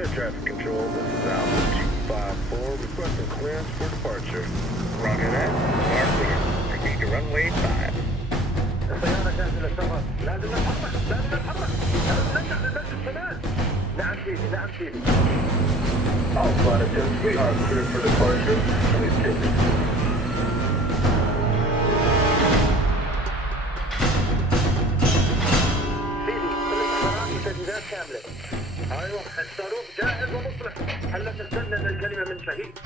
Air traffic control, this is Alpha 254, requesting clearance for departure. Roger that. Mark, proceed to runway 5. السيارة جاهزة للسفر. لازم نتحرك، لازم نتحرك. لازم نرجع للبلد كمان. نعم سيدي، نعم سيدي. Alpha 10, we are cleared for departure. Please take it. سيدي، الاستخبارات وتجهيزات كاملة. ايوه، الصاروخ جاهز ومصلح. هلا تستنى الكلمة من شهيد.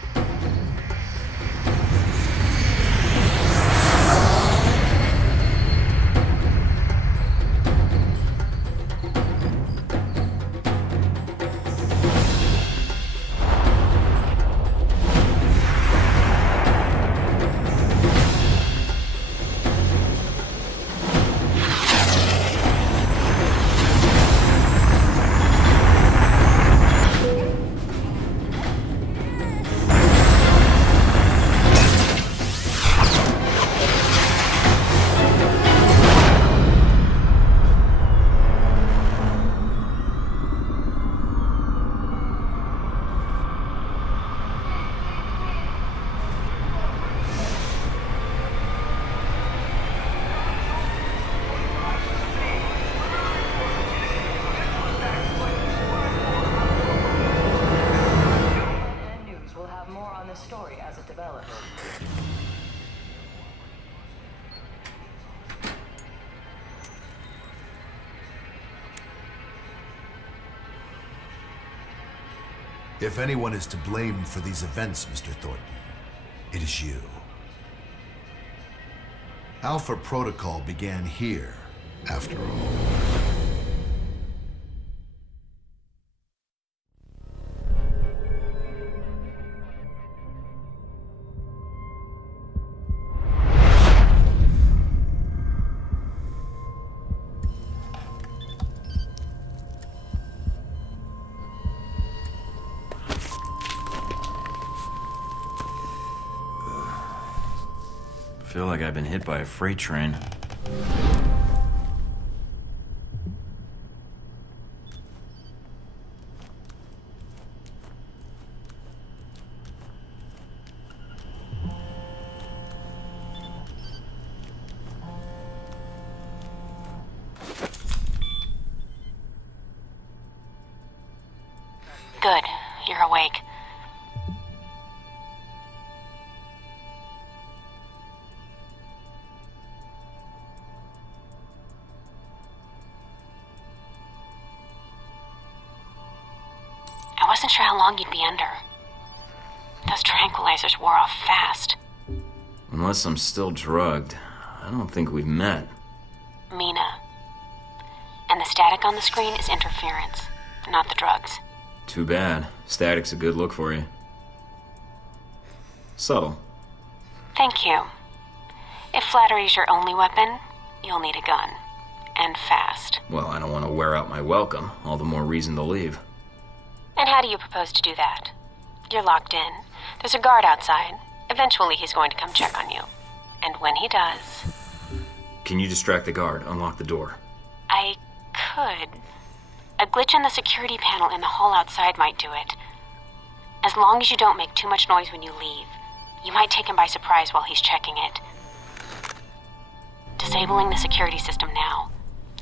If anyone is to blame for these events, Mr. Thorton, it is you. Alpha Protocol began here, after all. I feel like I've been hit by a freight train. Good. You're awake. I wasn't sure how long you'd be under. Those tranquilizers wore off fast. Unless I'm still drugged, I don't think we've met. Mina. And the static on the screen is interference, not the drugs. Too bad. Static's a good look for you. Subtle. Thank you. If flattery's your only weapon, you'll need a gun. And fast. Well, I don't want to wear out my welcome. All the more reason to leave. And how do you propose to do that? You're locked in. There's a guard outside. Eventually he's going to come check on you. And when he does... Can you distract the guard? Unlock the door. I could. A glitch in the security panel in the hall outside might do it. As long as you don't make too much noise when you leave, you might take him by surprise while he's checking it. Disabling the security system now.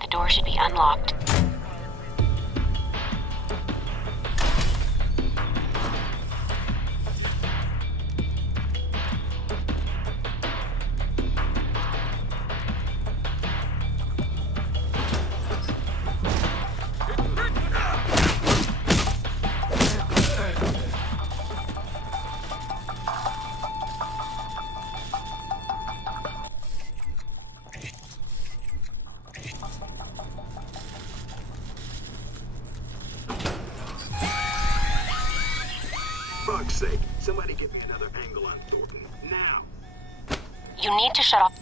The door should be unlocked. Fuck's sake, somebody give me another angle on Thornton, now! You need to shut off...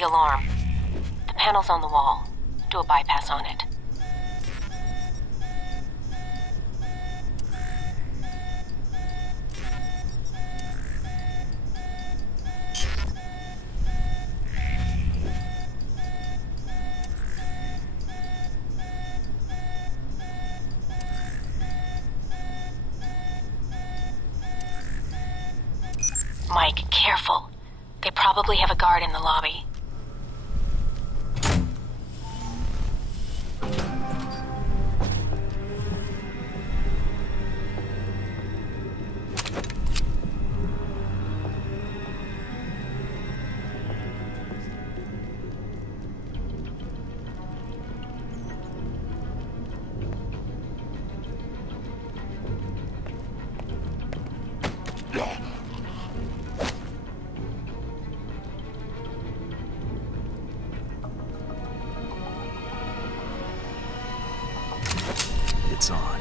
the alarm. The panel's on the wall. Do a bypass on it. Mike, careful. They probably have a guard in the lobby. It's on.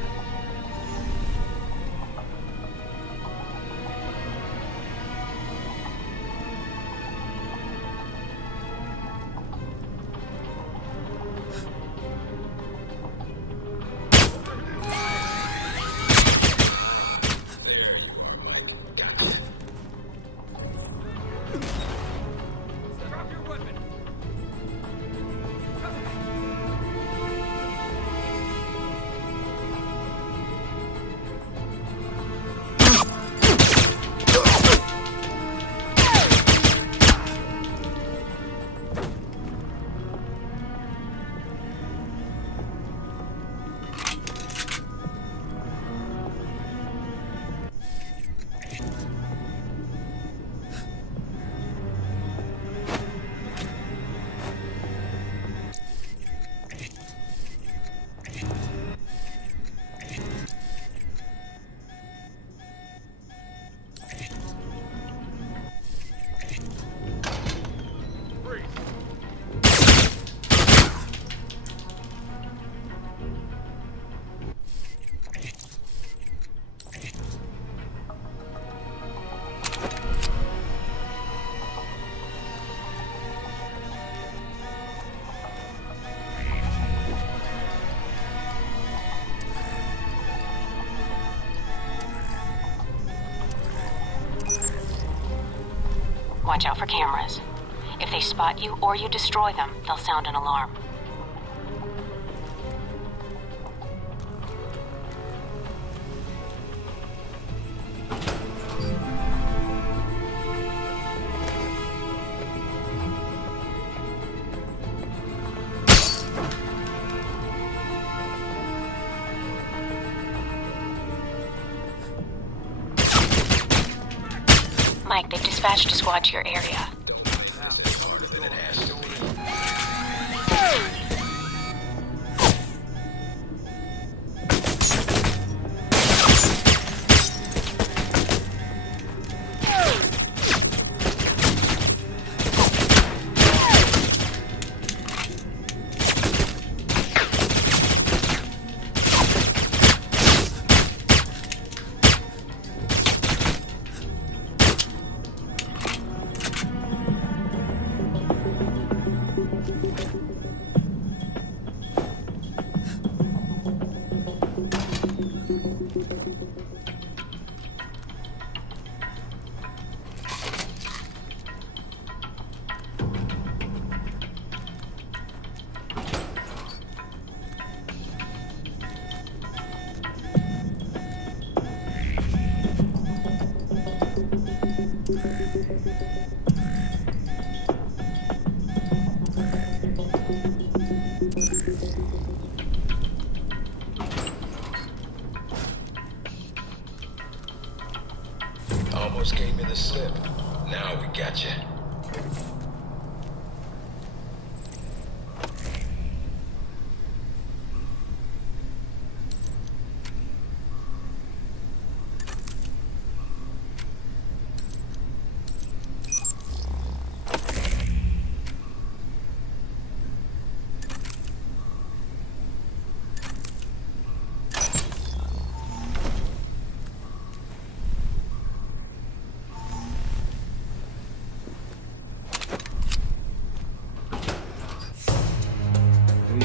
Watch out for cameras. If they spot you or you destroy them, they'll sound an alarm. Mike, they've dispatched a squad to your area. Almost gave me the slip. Now we got you.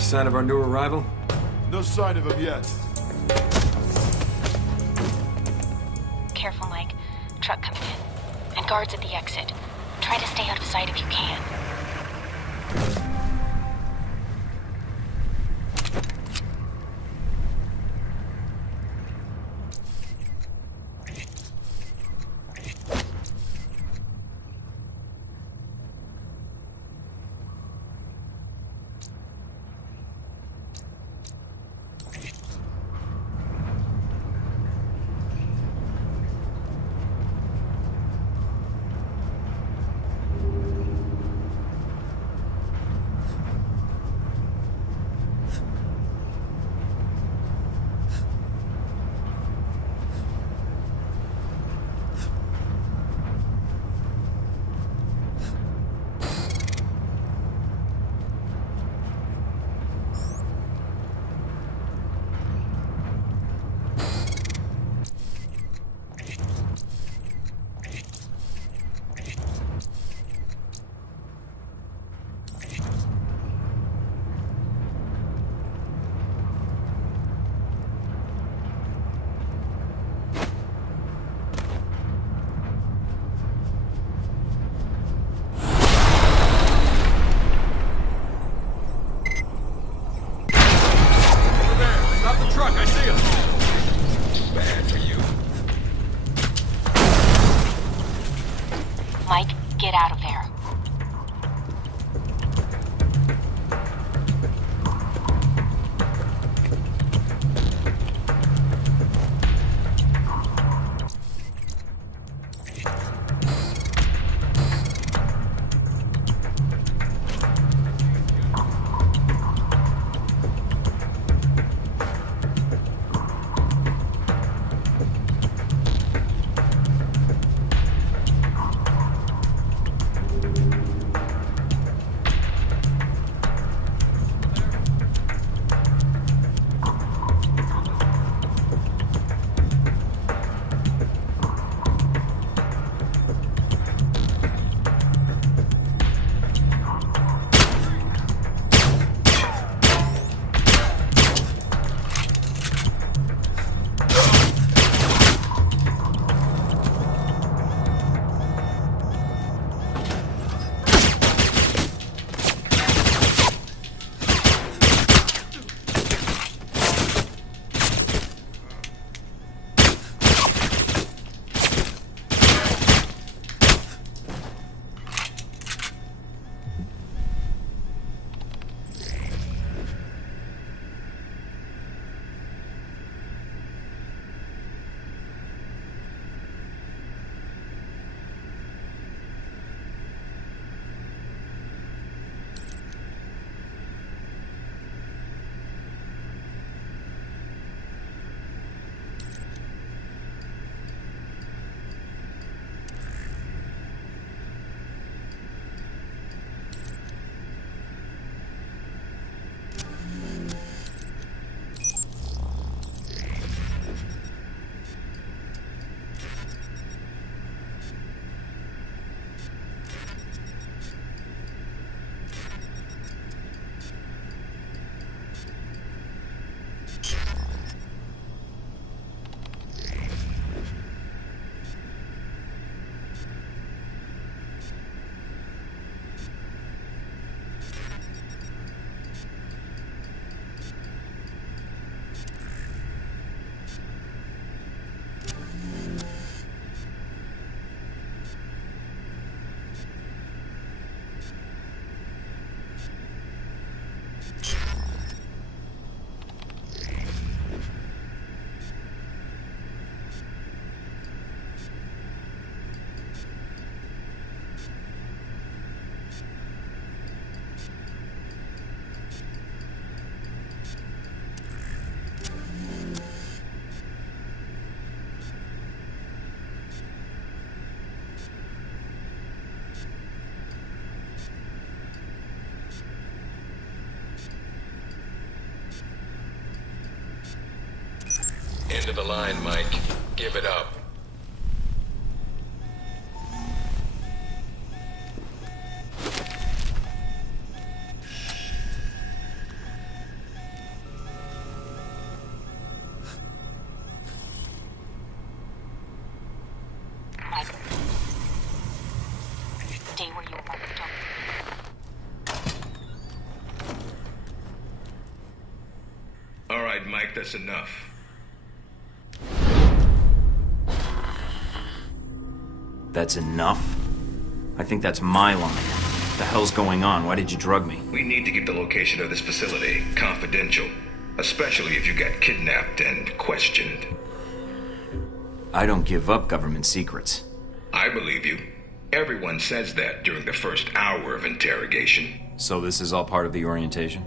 sign of our new arrival? No sign of him yet. Careful, Mike. Truck coming in. And guards at the exit. Try to stay out of sight if you can. Mike, get out of there. End of the line, Mike. Give it up. right, Mike, that's enough. That's enough? I think that's my line. What the hell's going on? Why did you drug me? We need to keep the location of this facility confidential, especially if you got kidnapped and questioned. I don't give up government secrets. I believe you. Everyone says that during the first hour of interrogation. So this is all part of the orientation?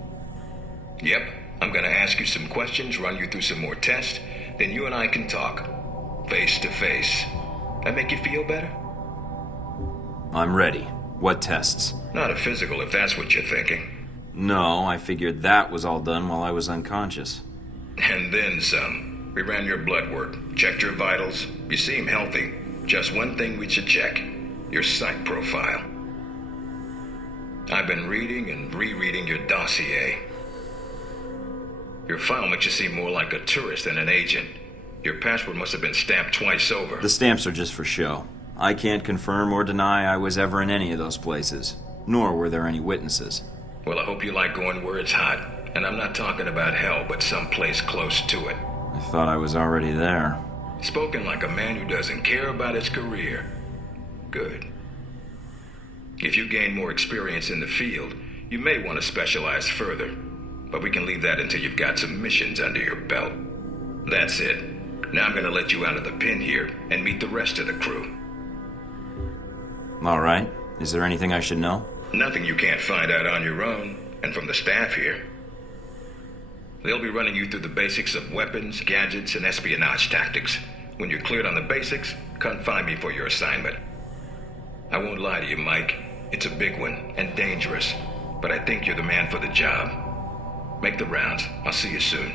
Yep. I'm gonna ask you some questions, run you through some more tests, then you and I can talk. Face to face. That make you feel better? I'm ready. What tests? Not a physical, if that's what you're thinking. No, I figured that was all done while I was unconscious. And then some. We ran your blood work, checked your vitals. You seem healthy. Just one thing we should check. Your psych profile. I've been reading and rereading your dossier. Your file makes you seem more like a tourist than an agent. Your passport must have been stamped twice over. The stamps are just for show. I can't confirm or deny I was ever in any of those places. Nor were there any witnesses. Well, I hope you like going where it's hot. And I'm not talking about hell, but someplace close to it. I thought I was already there. Spoken like a man who doesn't care about his career. Good. If you gain more experience in the field, you may want to specialize further. But we can leave that until you've got some missions under your belt. That's it. Now I'm gonna let you out of the pen here and meet the rest of the crew. All right. Is there anything I should know? Nothing you can't find out on your own, and from the staff here. They'll be running you through the basics of weapons, gadgets, and espionage tactics. When you're cleared on the basics, come find me for your assignment. I won't lie to you, Mike. It's a big one, and dangerous. But I think you're the man for the job. Make the rounds. I'll see you soon.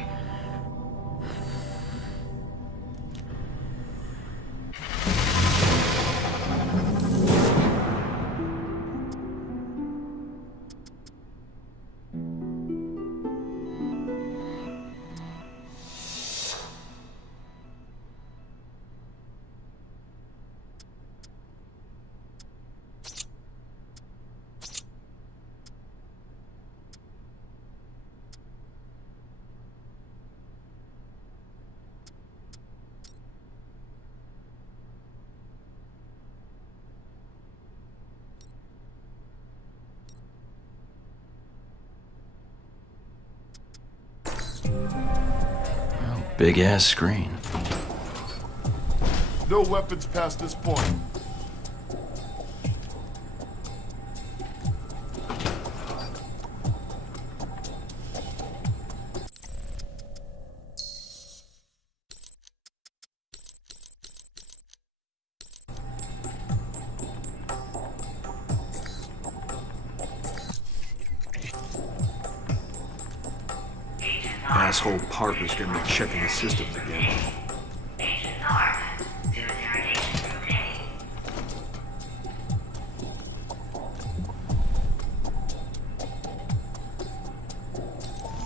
Big ass screen. No weapons past this point. Asshole Parker's gonna be checking the systems again.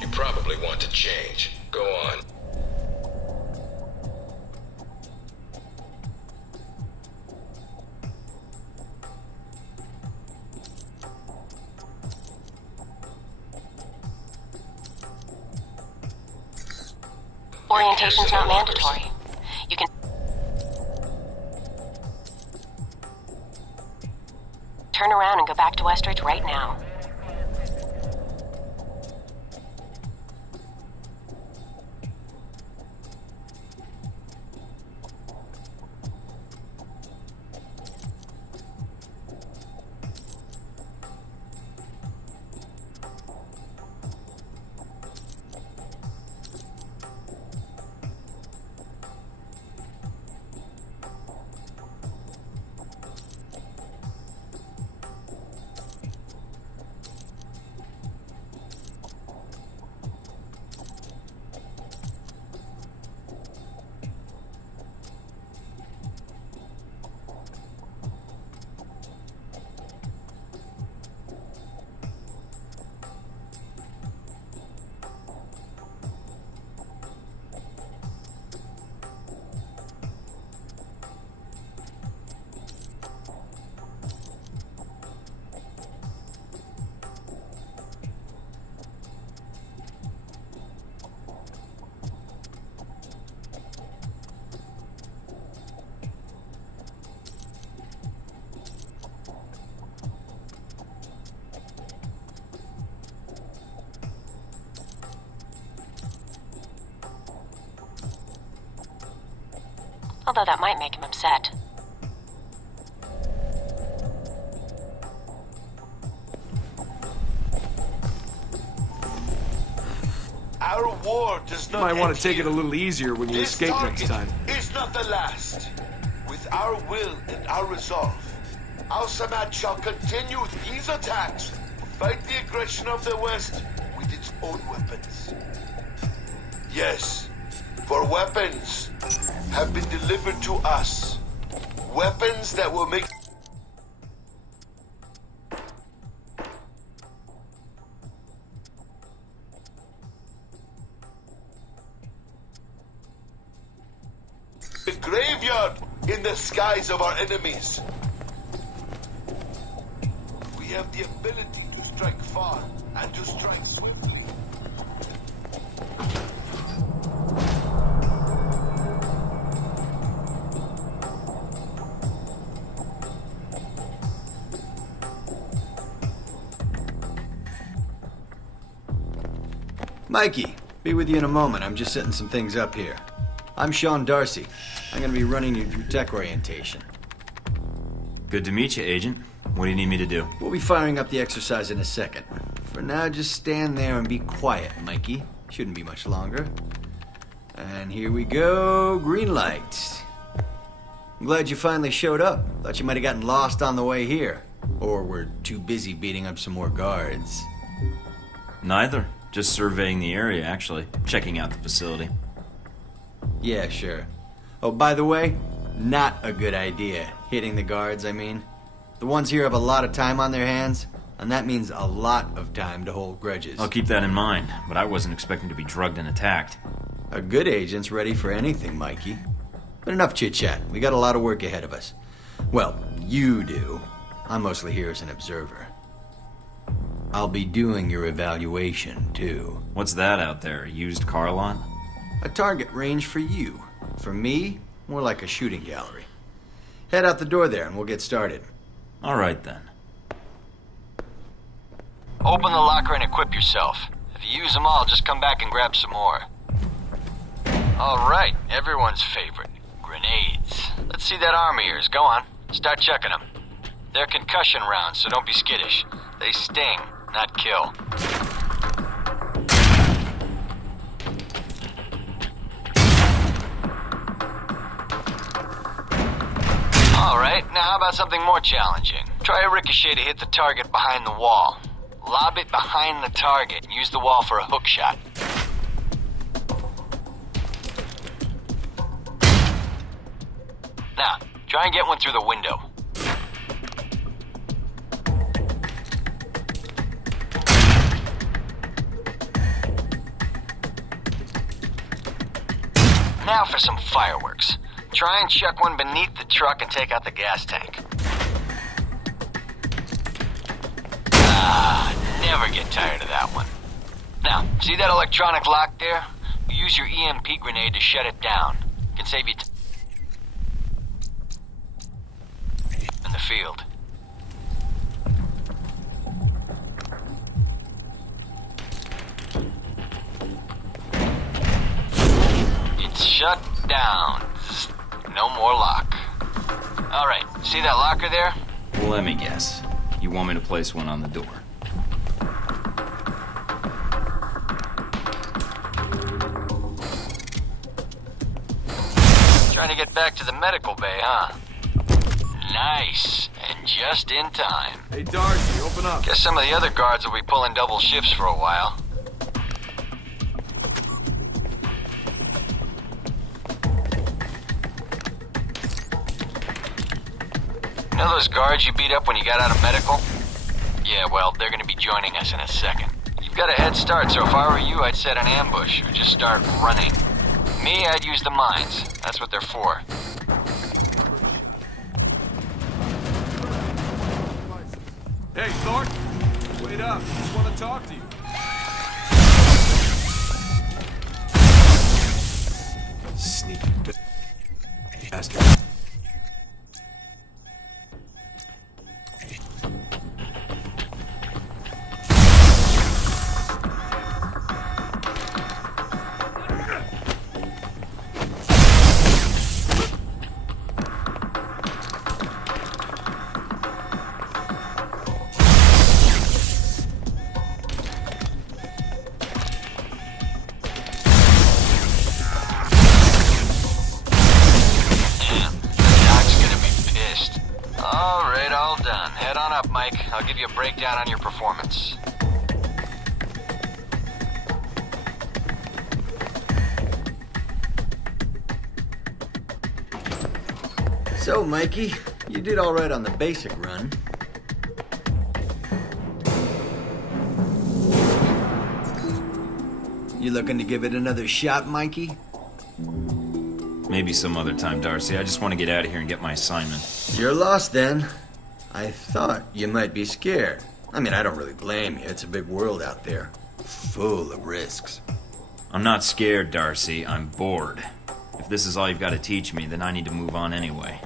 You probably want to change. Go on. Orientation's not mandatory. You can turn around and go back to Westridge right now. although that might make him upset. Our war does You not might want end to take it here. a little easier when you This escape next target time. is not the last. With our will and our resolve, Al Samad shall continue these attacks, fight the aggression of the West with its own weapons. Yes, for weapons have been delivered to us. Weapons that will make the graveyard in the skies of our enemies. We have the ability to strike far and to strike swiftly. Mikey, be with you in a moment. I'm just setting some things up here. I'm Sean Darcy. I'm gonna be running you through tech orientation. Good to meet you, Agent. What do you need me to do? We'll be firing up the exercise in a second. For now, just stand there and be quiet, Mikey. Shouldn't be much longer. And here we go, green light. I'm glad you finally showed up. Thought you might have gotten lost on the way here. Or were too busy beating up some more guards. Neither. Just surveying the area, actually. Checking out the facility. Yeah, sure. Oh, by the way, not a good idea. Hitting the guards, I mean. The ones here have a lot of time on their hands, and that means a lot of time to hold grudges. I'll keep that in mind, but I wasn't expecting to be drugged and attacked. A good agent's ready for anything, Mikey. But enough chit-chat. We got a lot of work ahead of us. Well, you do. I'm mostly here as an observer. I'll be doing your evaluation, too. What's that out there, a used car lot? A target range for you. For me, more like a shooting gallery. Head out the door there and we'll get started. All right, then. Open the locker and equip yourself. If you use them all, just come back and grab some more. All right, everyone's favorite, grenades. Let's see that arm of yours. Go on, start checking them. They're concussion rounds, so don't be skittish. They sting, not kill. All right, now how about something more challenging? Try a ricochet to hit the target behind the wall. Lob it behind the target and use the wall for a hook shot. Now, try and get one through the window. Now for some fireworks. Try and chuck one beneath the truck and take out the gas tank. Never get tired of that one. Now, see that electronic lock there? Use your EMP grenade to shut it down. It can save you in the field. It's shut down. No more lock. All right, see that locker there? Well, let me guess. You want me to place one on the door? Trying to get back to the medical bay, huh? Nice. And just in time. Hey, Darcy, open up. Guess some of the other guards will be pulling double shifts for a while. You know those guards you beat up when you got out of medical? Yeah, well, they're gonna be joining us in a second. You've got a head start, so if I were you, I'd set an ambush or just start running. Me, I'd use the mines. That's what they're for. Hey, Thornton. Wait up. I just want to talk to you. Sneaky bastard. Mike. I'll give you a breakdown on your performance. So, Mikey, you did all right on the basic run. You looking to give it another shot, Mikey? Maybe some other time, Darcy. I just want to get out of here and get my assignment. You're lost then. I thought you might be scared. I mean, I don't really blame you. It's a big world out there, full of risks. I'm not scared, Darcy. I'm bored. If this is all you've got to teach me, then I need to move on anyway.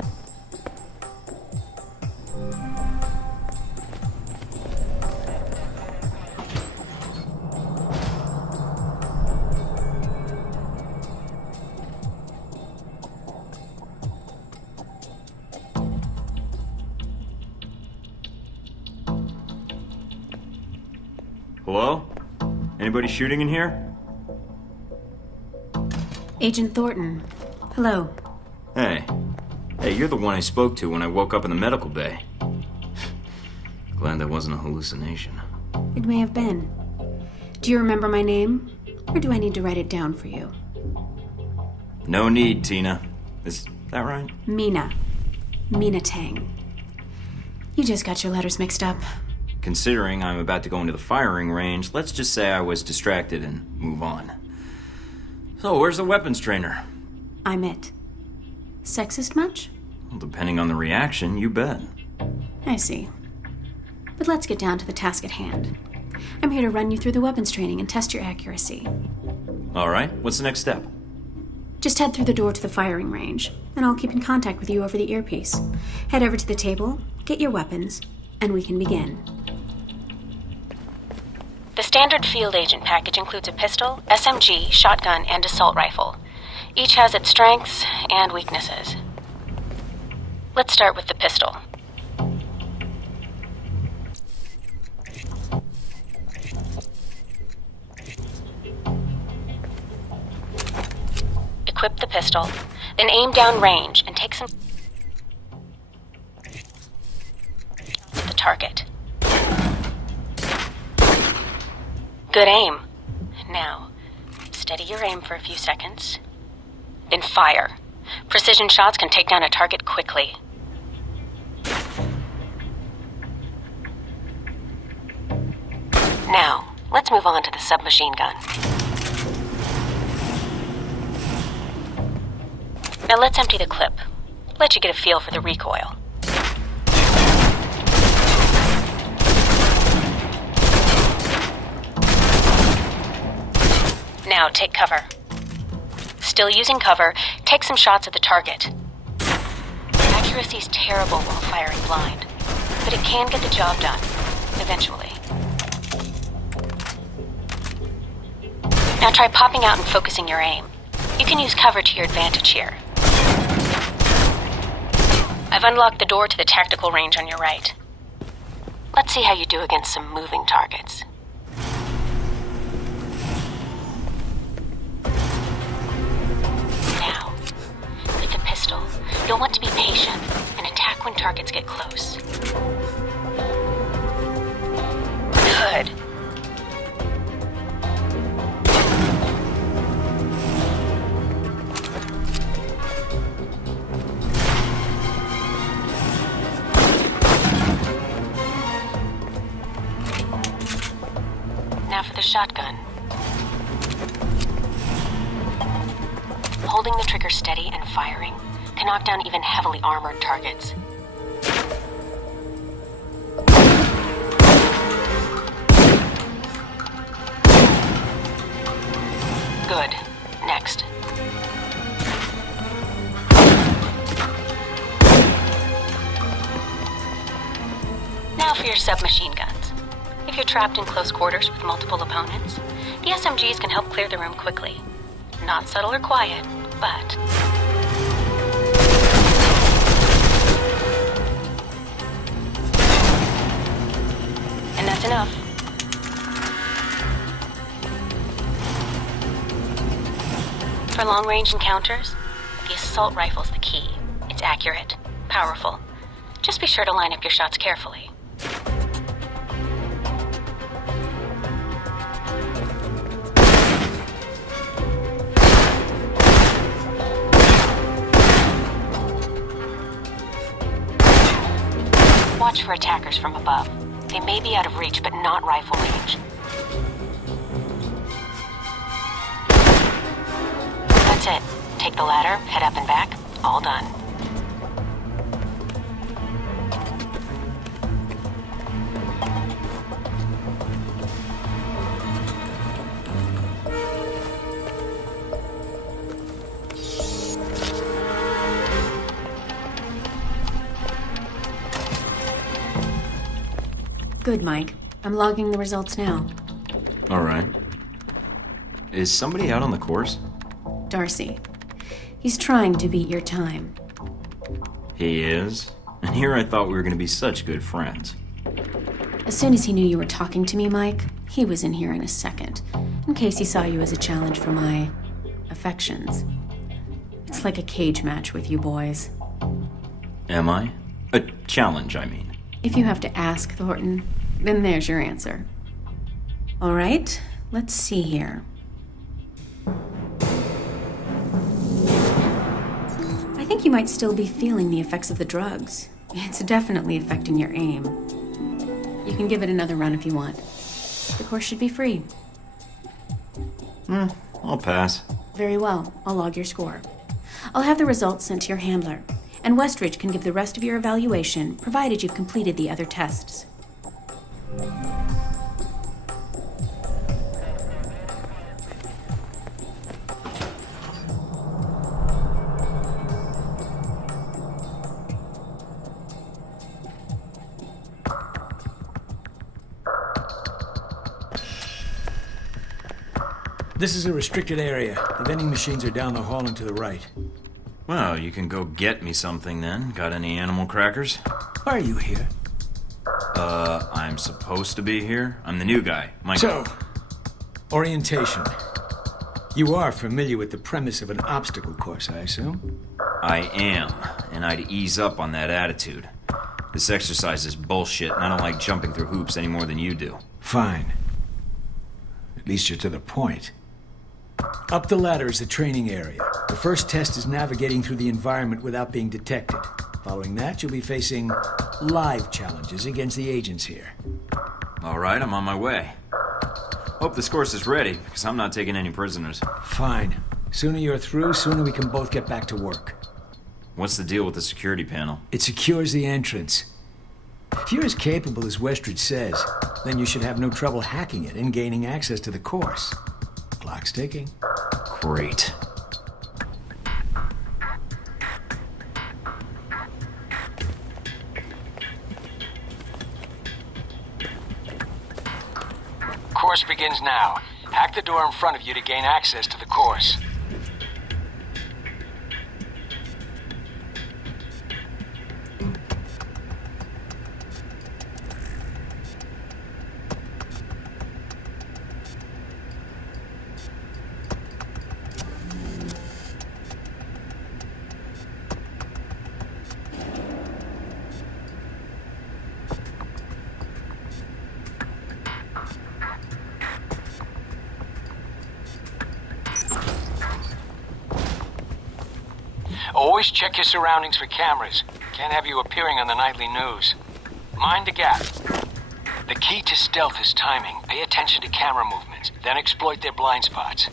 Hello? Anybody shooting in here? Agent Thornton. Hello. Hey. Hey, you're the one I spoke to when I woke up in the medical bay. Glad that wasn't a hallucination. It may have been. Do you remember my name? Or do I need to write it down for you? No need, Tina. Is that right? Mina. Mina Tang. You just got your letters mixed up. Considering I'm about to go into the firing range, let's just say I was distracted and move on. So, where's the weapons trainer? I'm it. Sexist much? Well, depending on the reaction, you bet. I see. But let's get down to the task at hand. I'm here to run you through the weapons training and test your accuracy. All right, what's the next step? Just head through the door to the firing range, and I'll keep in contact with you over the earpiece. Head over to the table, get your weapons, and we can begin. The standard field agent package includes a pistol, SMG, shotgun, and assault rifle. Each has its strengths and weaknesses. Let's start with the pistol. Equip the pistol, then aim down range and take some at the target. Good aim. Now, steady your aim for a few seconds. Then fire. Precision shots can take down a target quickly. Now, let's move on to the submachine gun. Now let's empty the clip. Let you get a feel for the recoil. Now take cover. Still using cover, take some shots at the target. Accuracy's terrible while firing blind, but it can get the job done, eventually. Now try popping out and focusing your aim. You can use cover to your advantage here. I've unlocked the door to the tactical range on your right. Let's see how you do against some moving targets. Now, with the pistol, you'll want to be patient and attack when targets get close. Good. Now for the shotgun. Holding the trigger steady and firing can knock down even heavily armored targets. Good. Next. Now for your submachine guns. If you're trapped in close quarters with multiple opponents, the SMGs can help clear the room quickly. Not subtle or quiet, but... And that's enough. For long-range encounters, the assault rifle's the key. It's accurate, powerful. Just be sure to line up your shots carefully. Watch for attackers from above. They may be out of reach, but not rifle range. That's it. Take the ladder, head up and back. All done. Good, Mike. I'm logging the results now. All right. Is somebody out on the course? Darcy. He's trying to beat your time. He is? And here I thought we were going to be such good friends. As soon as he knew you were talking to me, Mike, he was in here in a second, in case he saw you as a challenge for my affections. It's like a cage match with you boys. Am I? A challenge, I mean. If you have to ask, Thornton, then there's your answer. All right, let's see here. I think you might still be feeling the effects of the drugs. It's definitely affecting your aim. You can give it another run if you want. The course should be free. I'll pass. Very well. I'll log your score. I'll have the results sent to your handler, and Westridge can give the rest of your evaluation, provided you've completed the other tests. This is a restricted area. The vending machines are down the hall and to the right. Well, you can go get me something then. Got any animal crackers? Why are you here? I'm supposed to be here. I'm the new guy, Michael. So, orientation. You are familiar with the premise of an obstacle course, I assume? I am, and I'd ease up on that attitude. This exercise is bullshit, and I don't like jumping through hoops any more than you do. Fine. At least you're to the point. Up the ladder is the training area. The first test is navigating through the environment without being detected. Following that, you'll be facing live challenges against the agents here. All right, I'm on my way. Hope this course is ready, because I'm not taking any prisoners. Fine. Sooner you're through, sooner we can both get back to work. What's the deal with the security panel? It secures the entrance. If you're as capable as Westridge says, then you should have no trouble hacking it and gaining access to the course. Clock's ticking. Great. Course begins now. Hack the door in front of you to gain access to the course. Always check your surroundings for cameras. Can't have you appearing on the nightly news. Mind the gap. The key to stealth is timing. Pay attention to camera movements, then exploit their blind spots.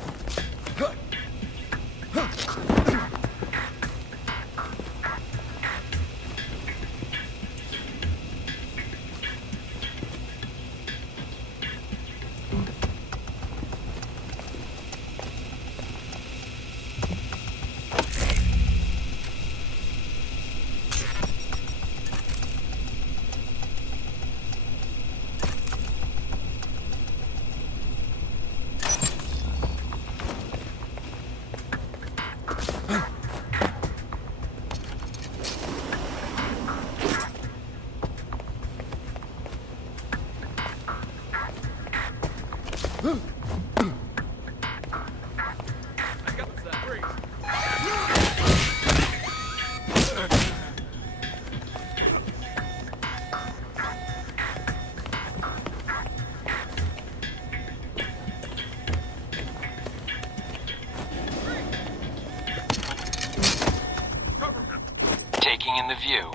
Taking in the view.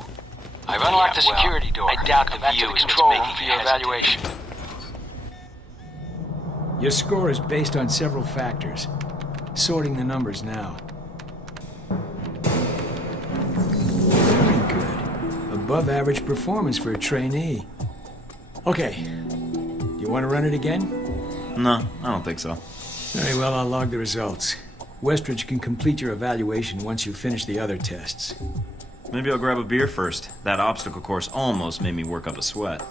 I've unlocked the security door. I doubt the view is control what's room making for you your hesitate. evaluation. Your score is based on several factors. Sorting the numbers now. Very good. Above average performance for a trainee. Okay. You want to run it again? No, I don't think so. Very well, I'll log the results. Westridge can complete your evaluation once you finish the other tests. Maybe I'll grab a beer first. That obstacle course almost made me work up a sweat.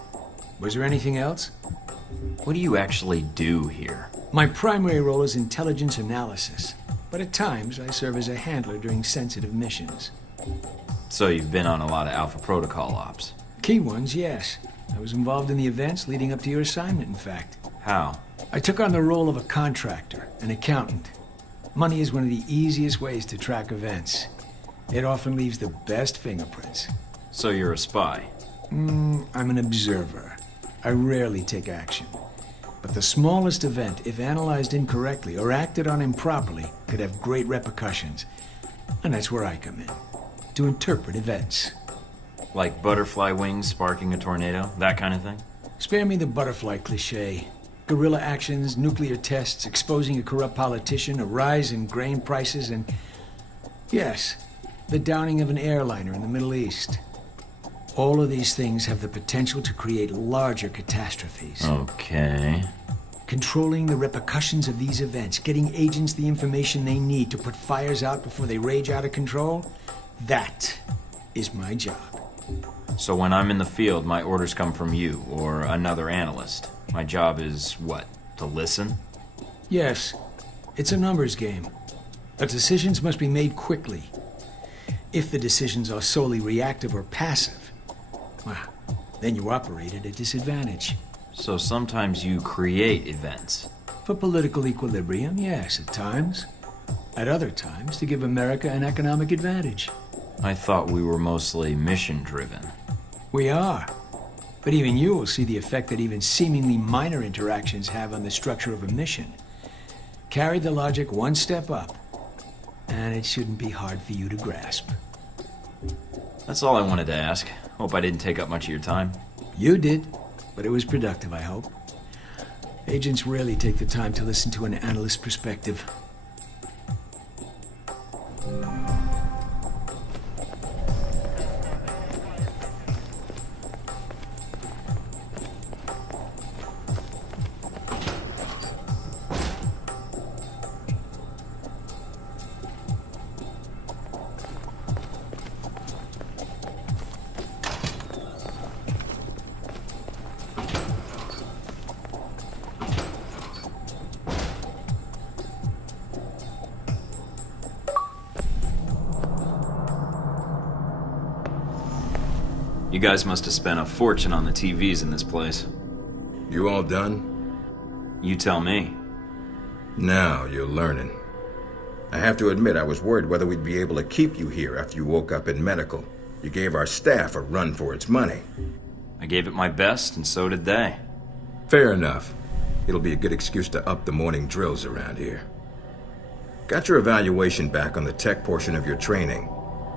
Was there anything else? What do you actually do here? My primary role is intelligence analysis, but at times I serve as a handler during sensitive missions. So you've been on a lot of Alpha Protocol ops. Key ones, yes. I was involved in the events leading up to your assignment, in fact. How? I took on the role of a contractor, an accountant. Money is one of the easiest ways to track events. It often leaves the best fingerprints. So you're a spy? I'm an observer. I rarely take action. But the smallest event, if analyzed incorrectly or acted on improperly, could have great repercussions. And that's where I come in, to interpret events. Like butterfly wings sparking a tornado? That kind of thing? Spare me the butterfly cliché. Guerrilla actions, nuclear tests, exposing a corrupt politician, a rise in grain prices, and... yes, the downing of an airliner in the Middle East. All of these things have the potential to create larger catastrophes. Okay. Controlling the repercussions of these events, getting agents the information they need to put fires out before they rage out of control, that is my job. So when I'm in the field, my orders come from you, or another analyst. My job is what? To listen? Yes. It's a numbers game. But decisions must be made quickly. If the decisions are solely reactive or passive, well, then you operate at a disadvantage. So sometimes you create events. For political equilibrium, yes, at times. At other times, to give America an economic advantage. I thought we were mostly mission-driven. We are. But even you will see the effect that even seemingly minor interactions have on the structure of a mission. Carry the logic one step up, and it shouldn't be hard for you to grasp. That's all I wanted to ask. Hope I didn't take up much of your time. You did, but it was productive, I hope. Agents rarely take the time to listen to an analyst's perspective. You guys must have spent a fortune on the TVs in this place. You all done? You tell me. Now you're learning. I have to admit I was worried whether we'd be able to keep you here after you woke up in medical. You gave our staff a run for its money. I gave it my best, and so did they. Fair enough. It'll be a good excuse to up the morning drills around here. Got your evaluation back on the tech portion of your training.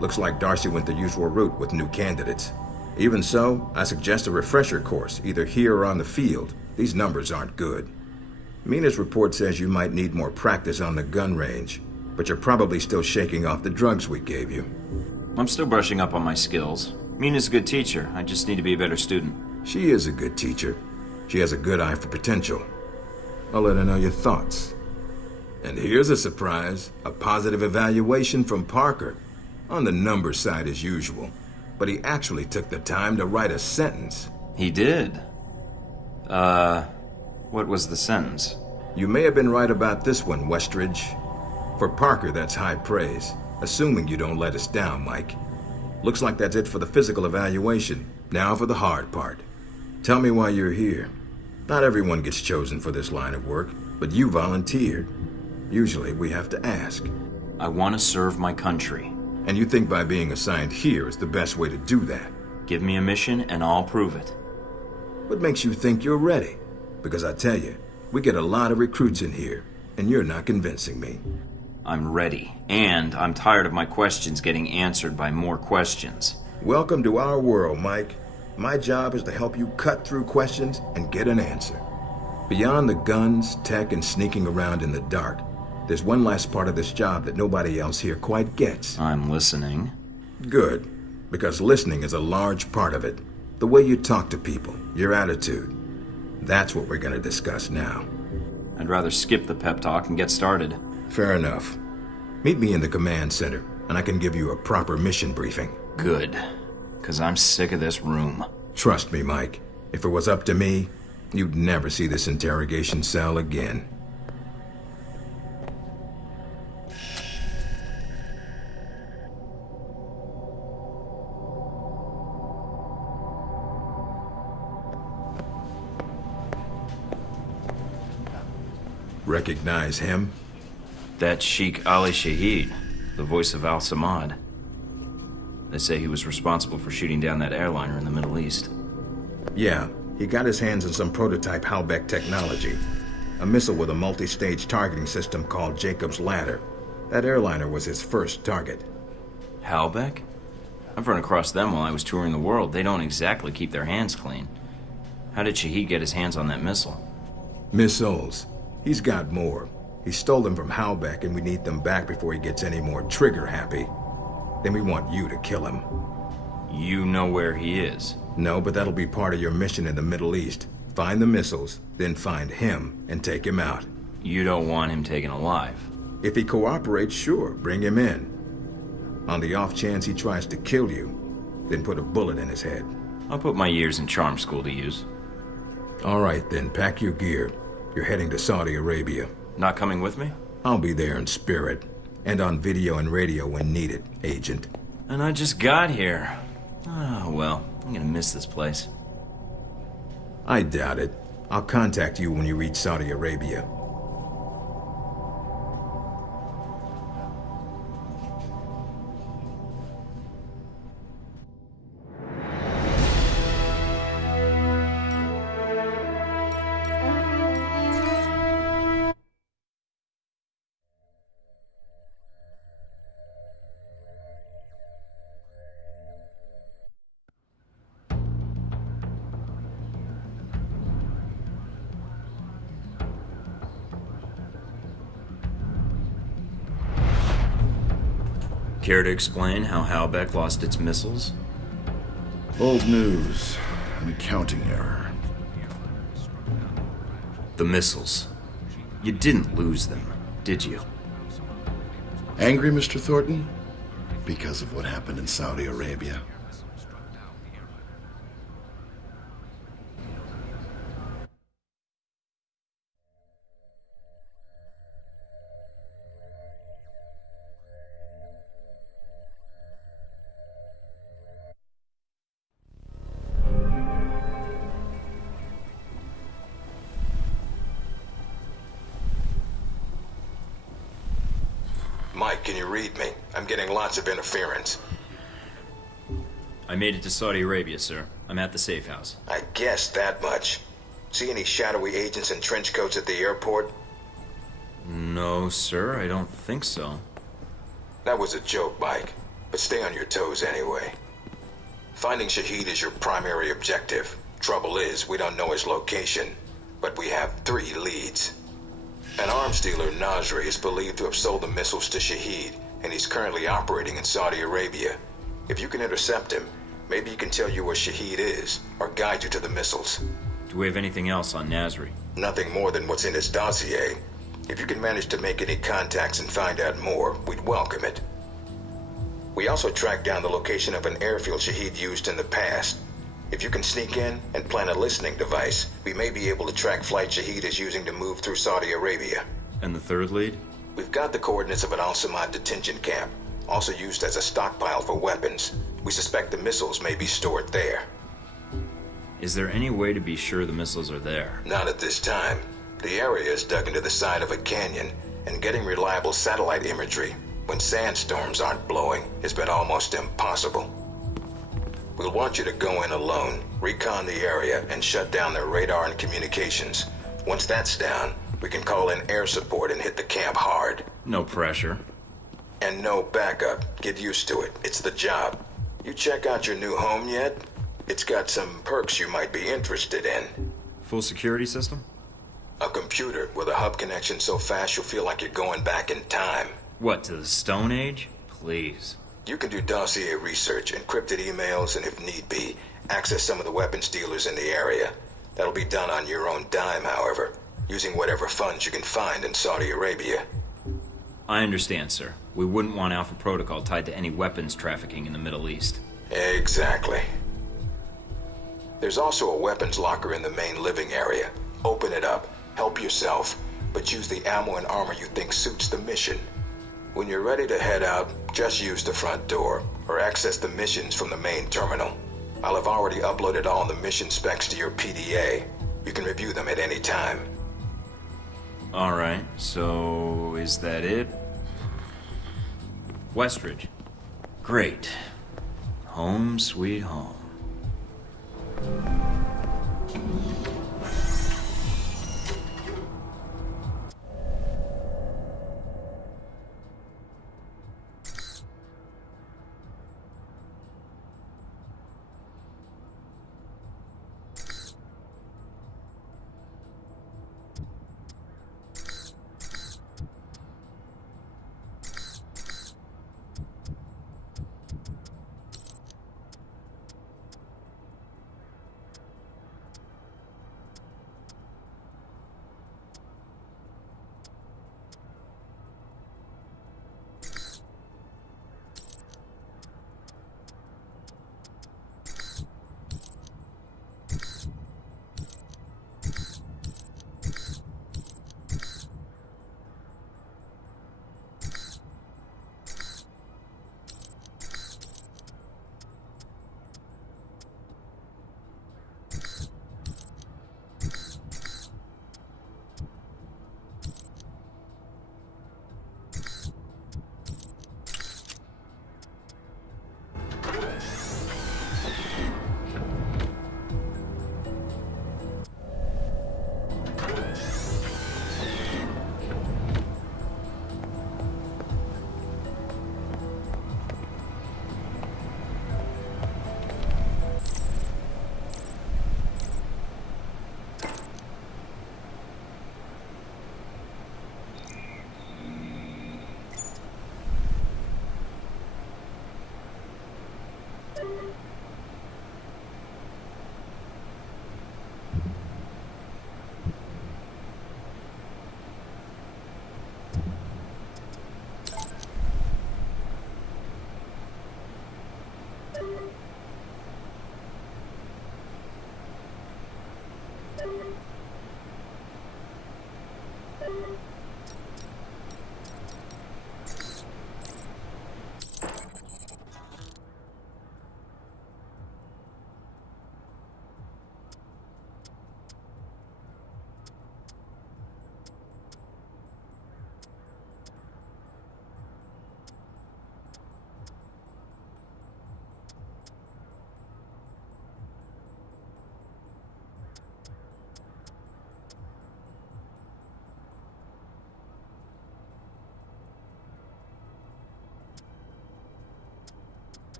Looks like Darcy went the usual route with new candidates. Even so, I suggest a refresher course, either here or on the field. These numbers aren't good. Mina's report says you might need more practice on the gun range, but you're probably still shaking off the drugs we gave you. I'm still brushing up on my skills. Mina's a good teacher. I just need to be a better student. She is a good teacher. She has a good eye for potential. I'll let her know your thoughts. And here's a surprise, a positive evaluation from Parker. On the number side as usual, but he actually took the time to write a sentence. He did? What was the sentence? You may have been right about this one, Westridge. For Parker, that's high praise, assuming you don't let us down, Mike. Looks like that's it for the physical evaluation. Now for the hard part. Tell me why you're here. Not everyone gets chosen for this line of work, but you volunteered. Usually we have to ask. I want to serve my country. And you think by being assigned here is the best way to do that? Give me a mission and I'll prove it. What makes you think you're ready? Because I tell you, we get a lot of recruits in here, and you're not convincing me. I'm ready, and I'm tired of my questions getting answered by more questions. Welcome to our world, Mike. My job is to help you cut through questions and get an answer. Beyond the guns, tech, and sneaking around in the dark, there's one last part of this job that nobody else here quite gets. I'm listening. Good, because listening is a large part of it. The way you talk to people, your attitude. That's what we're going to discuss now. I'd rather skip the pep talk and get started. Fair enough. Meet me in the command center, and I can give you a proper mission briefing. Good, because I'm sick of this room. Trust me, Mike. If it was up to me, you'd never see this interrogation cell again. Recognize him? That's Sheikh Ali Shahid, the voice of Al-Samad. They say he was responsible for shooting down that airliner in the Middle East. Yeah, he got his hands on some prototype Halbeck technology. A missile with a multi-stage targeting system called Jacob's Ladder. That airliner was his first target. Halbeck? I've run across them while I was touring the world. They don't exactly keep their hands clean. How did Shahid get his hands on that missile? Missiles. He's got more. He stole them from Halbeck, and we need them back before he gets any more trigger-happy. Then we want you to kill him. You know where he is? No, but that'll be part of your mission in the Middle East. Find the missiles, then find him and take him out. You don't want him taken alive? If he cooperates, sure, bring him in. On the off chance he tries to kill you, then put a bullet in his head. I'll put my years in charm school to use. All right, then, pack your gear. You're heading to Saudi Arabia. Not coming with me? I'll be there in spirit. And on video and radio when needed, Agent. And I just got here. Oh, well, I'm gonna miss this place. I doubt it. I'll contact you when you reach Saudi Arabia. Care to explain how Halbeck lost its missiles? Old news. An accounting error. The missiles. You didn't lose them, did you? Angry, Mr. Thornton? Because of what happened in Saudi Arabia? Mike, can you read me? I'm getting lots of interference. I made it to Saudi Arabia, sir. I'm at the safe house. I guessed that much. See any shadowy agents in trench coats at the airport? No, sir, I don't think so. That was a joke, Mike. But stay on your toes anyway. Finding Shahid is your primary objective. Trouble is, we don't know his location. But we have 3 leads. An arms dealer, Nasri, is believed to have sold the missiles to Shahid, and he's currently operating in Saudi Arabia. If you can intercept him, maybe he can tell you where Shahid is, or guide you to the missiles. Do we have anything else on Nasri? Nothing more than what's in his dossier. If you can manage to make any contacts and find out more, we'd welcome it. We also tracked down the location of an airfield Shahid used in the past. If you can sneak in and plant a listening device, we may be able to track flight Shahid is using to move through Saudi Arabia. And the third lead? We've got the coordinates of an Al-Samad detention camp, also used as a stockpile for weapons. We suspect the missiles may be stored there. Is there any way to be sure the missiles are there? Not at this time. The area is dug into the side of a canyon, and getting reliable satellite imagery when sandstorms aren't blowing has been almost impossible. We'll want you to go in alone, recon the area, and shut down their radar and communications. Once that's down, we can call in air support and hit the camp hard. No pressure. And no backup. Get used to it. It's the job. You check out your new home yet? It's got some perks you might be interested in. Full security system? A computer with a hub connection so fast you'll feel like you're going back in time. What, to the Stone Age? Please. You can do dossier research, encrypted emails, and if need be, access some of the weapons dealers in the area. That'll be done on your own dime, however, using whatever funds you can find in Saudi Arabia. I understand, sir. We wouldn't want Alpha Protocol tied to any weapons trafficking in the Middle East. Exactly. There's also a weapons locker in the main living area. Open it up, help yourself, but use the ammo and armor you think suits the mission. When you're ready to head out, just use the front door, or access the missions from the main terminal. I'll have already uploaded all the mission specs to your PDA. You can review them at any time. Alright, so is that it? Westridge. Great. Home sweet home.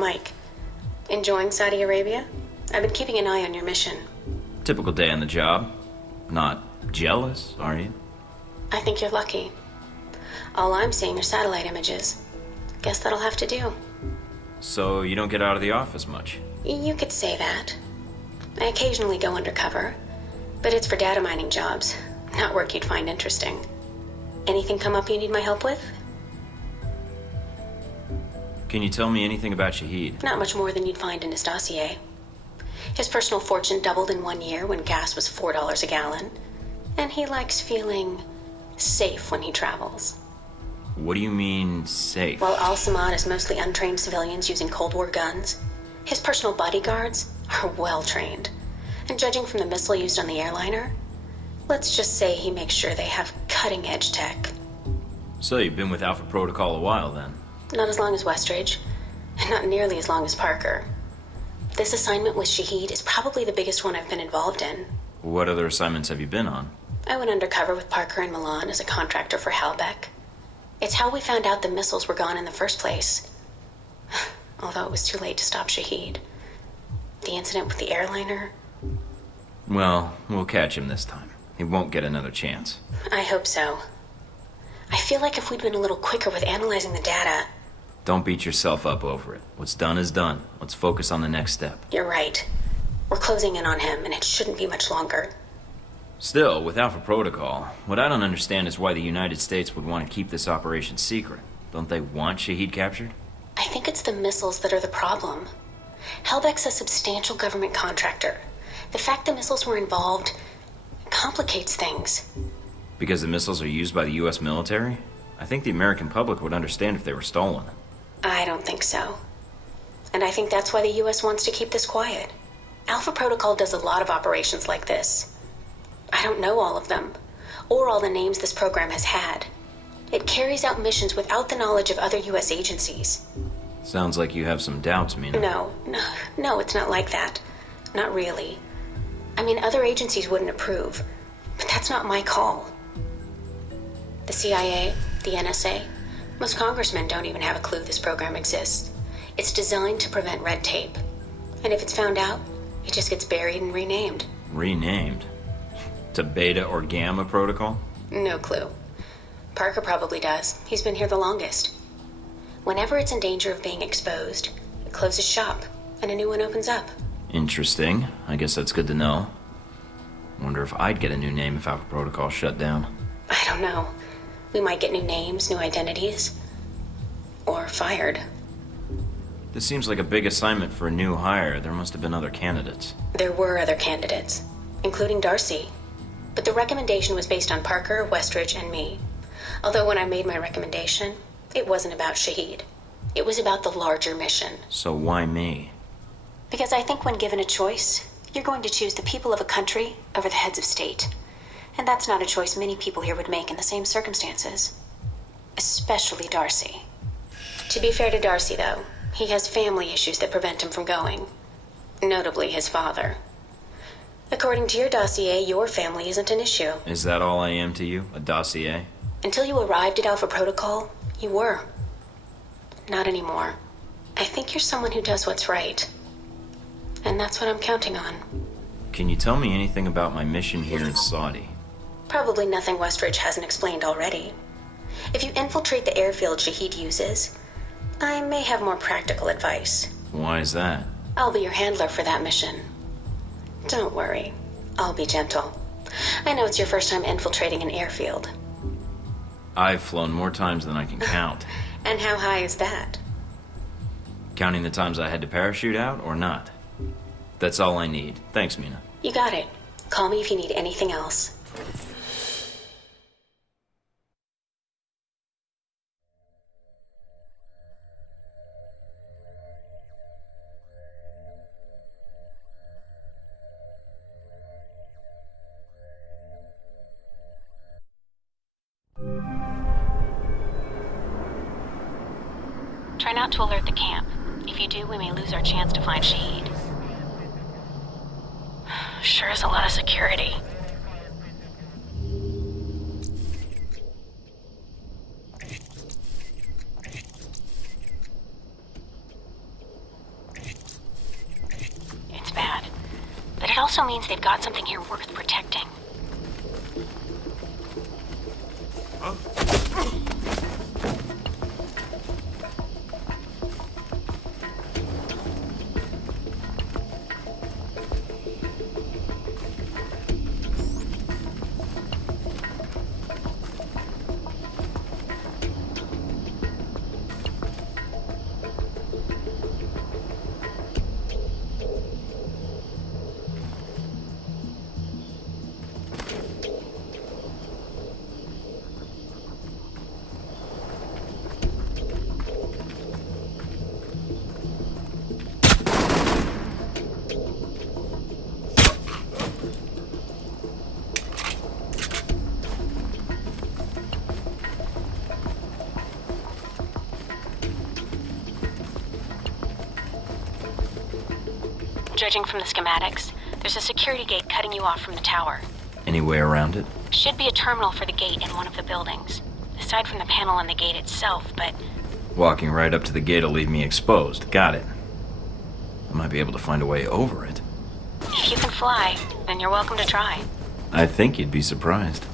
Mike, enjoying Saudi Arabia? I've been keeping an eye on your mission. Typical day on the job. Not jealous, are you? I think you're lucky. All I'm seeing are satellite images. Guess that'll have to do. So you don't get out of the office much? You could say that. I occasionally go undercover, but it's for data mining jobs, not work you'd find interesting. Anything come up you need my help with? Can you tell me anything about Shahid? Not much more than you'd find in his dossier. His personal fortune doubled in 1 year when gas was $4 a gallon, and he likes feeling safe when he travels. What do you mean, safe? While Al-Samad is mostly untrained civilians using Cold War guns, his personal bodyguards are well trained. And judging from the missile used on the airliner, let's just say he makes sure they have cutting-edge tech. So you've been with Alpha Protocol a while, then? Not as long as Westridge, and not nearly as long as Parker. This assignment with Shahid is probably the biggest one I've been involved in. What other assignments have you been on? I went undercover with Parker in Milan as a contractor for Halbeck. It's how we found out the missiles were gone in the first place. Although it was too late to stop Shahid. The incident with the airliner... Well, we'll catch him this time. He won't get another chance. I hope so. I feel like if we'd been a little quicker with analyzing the data... Don't beat yourself up over it. What's done is done. Let's focus on the next step. You're right. We're closing in on him, and it shouldn't be much longer. Still, with Alpha Protocol, what I don't understand is why the United States would want to keep this operation secret. Don't they want Shahid captured? I think it's the missiles that are the problem. Halbeck's a substantial government contractor. The fact the missiles were involved complicates things. Because the missiles are used by the U.S. military? I think the American public would understand if they were stolen. I don't think so. And I think that's why the U.S. wants to keep this quiet. Alpha Protocol does a lot of operations like this. I don't know all of them, or all the names this program has had. It carries out missions without the knowledge of other U.S. agencies. Sounds like you have some doubts, Mina. No, it's not like that. Not really. I mean, other agencies wouldn't approve, but that's not my call. The CIA, the NSA, most congressmen don't even have a clue this program exists. It's designed to prevent red tape. And if it's found out, it just gets buried and renamed. Renamed? To Beta or Gamma Protocol? No clue. Parker probably does. He's been here the longest. Whenever it's in danger of being exposed, it closes shop, and a new one opens up. Interesting. I guess that's good to know. Wonder if I'd get a new name if Alpha Protocol shut down. I don't know. We might get new names, new identities. Or fired. This seems like a big assignment for a new hire. There must have been other candidates. There were other candidates, including Darcy. But the recommendation was based on Parker, Westridge, and me. Although when I made my recommendation, it wasn't about Shahid. It was about the larger mission. So why me? Because I think when given a choice, you're going to choose the people of a country over the heads of state. And that's not a choice many people here would make in the same circumstances. Especially Darcy. To be fair to Darcy, though, he has family issues that prevent him from going. Notably his father. According to your dossier, your family isn't an issue. Is that all I am to you? A dossier? Until you arrived at Alpha Protocol, you were. Not anymore. I think you're someone who does what's right. And that's what I'm counting on. Can you tell me anything about my mission here in Saudi? Probably nothing Westridge hasn't explained already. If you infiltrate the airfield Shahid uses, I may have more practical advice. Why is that? I'll be your handler for that mission. Don't worry. I'll be gentle. I know it's your first time infiltrating an airfield. I've flown more times than I can count. And how high is that? Counting the times I had to parachute out or not? That's all I need. Thanks, Mina. You got it. Call me if you need anything else. Try not to alert the camp. If you do, we may lose our chance to find Shahid. Sure is a lot of security. also means they've got something here worth protecting. Judging from the schematics, there's a security gate cutting you off from the tower. Any way around it? Should be a terminal for the gate in one of the buildings. Aside from the panel on the gate itself, but... Walking right up to the gate will leave me exposed. Got it. I might be able to find a way over it. If you can fly, then you're welcome to try. I think you'd be surprised.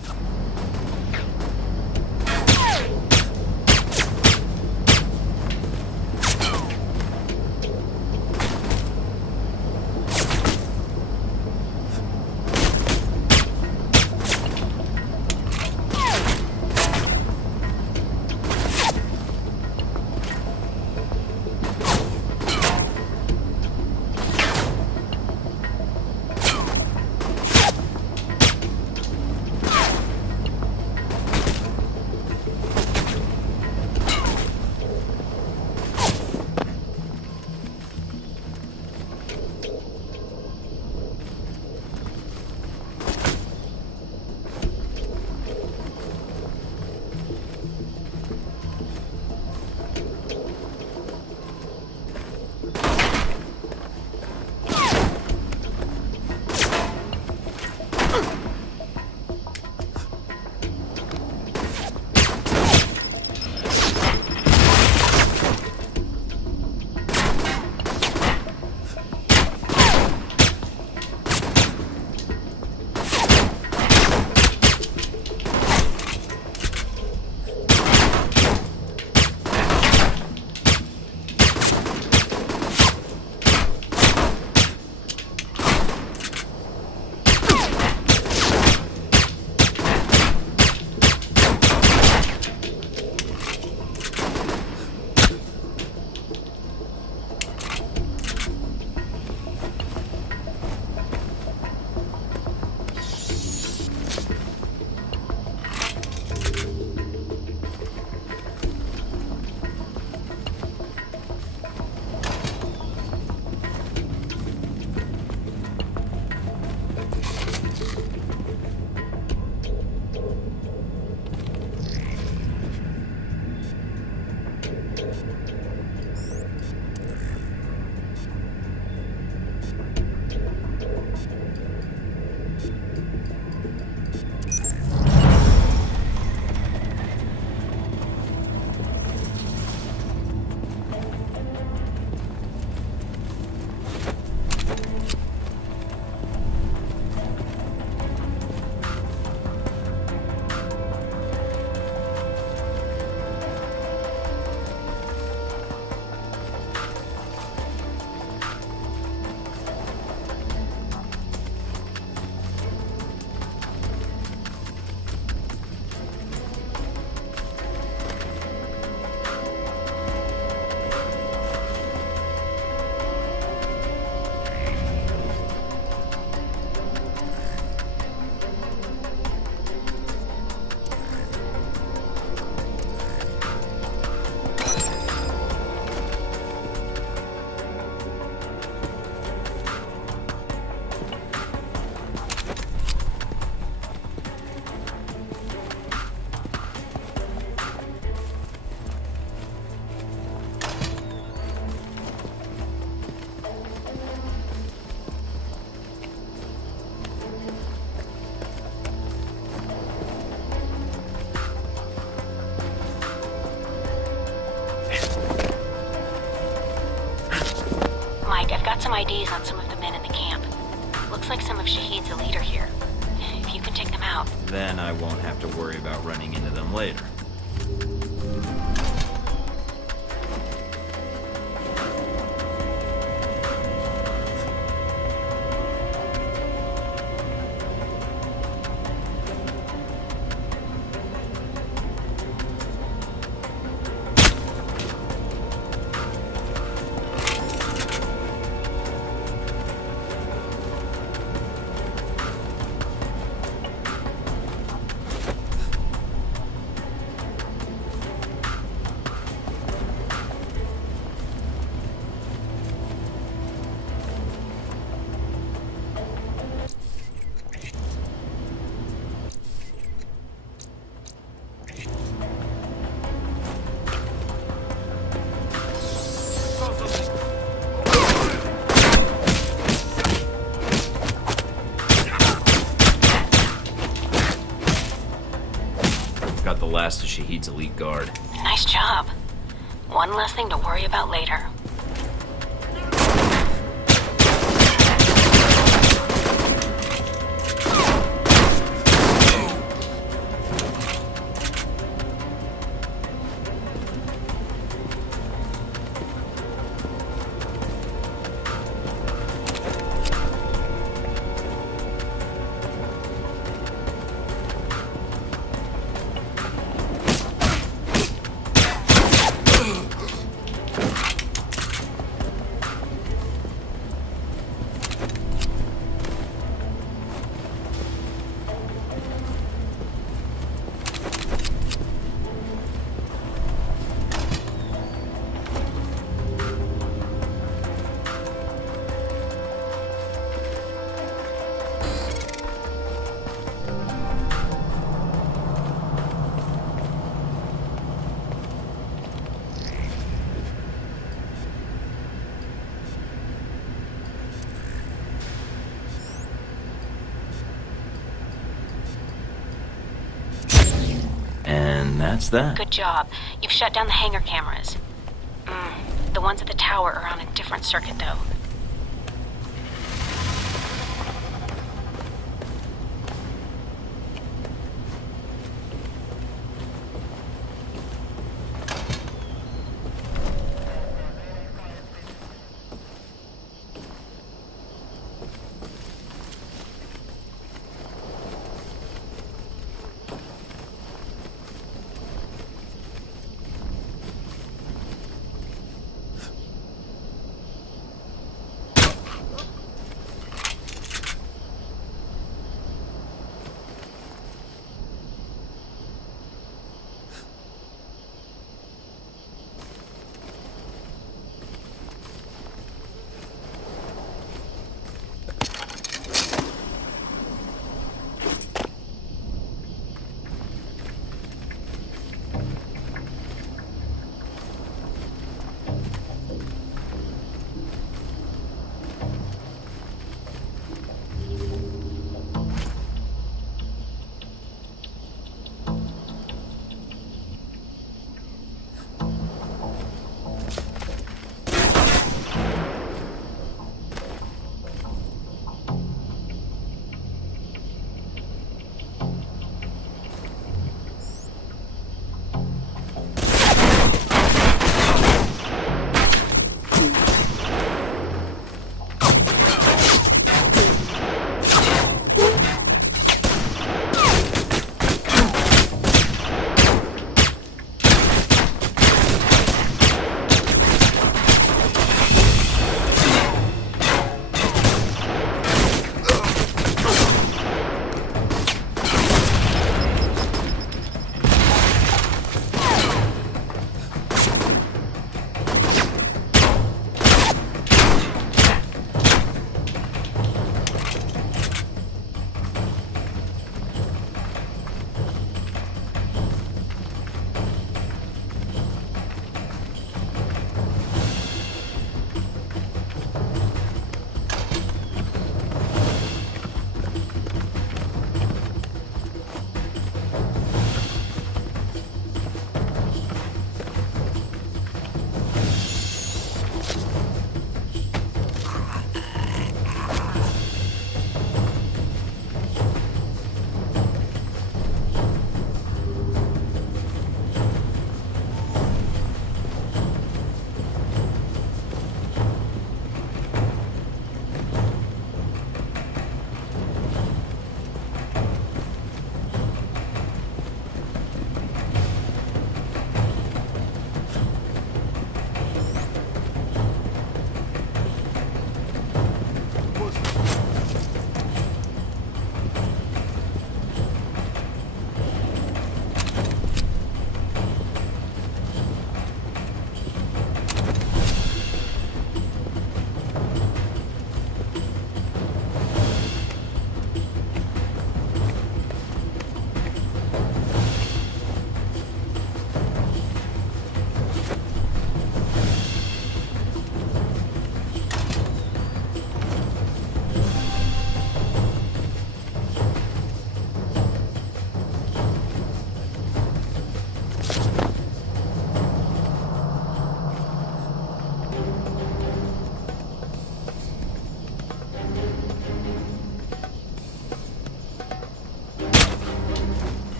I've got some IDs on some of the men in the camp. Looks Looks like some of Shahid's elite are here. If you can take them out. Then I won't have to worry about running into them later. Got the last of Shahid's elite guard. Nice job. One less thing to worry about later. And that's that. Good job. You've shut down the hangar cameras. The ones at the tower are on a different circuit, though.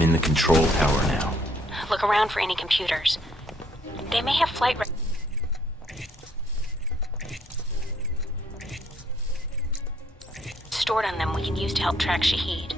I'm in the control tower now. Look around for any computers. They may have flight stored on them we can use to help track Shahid.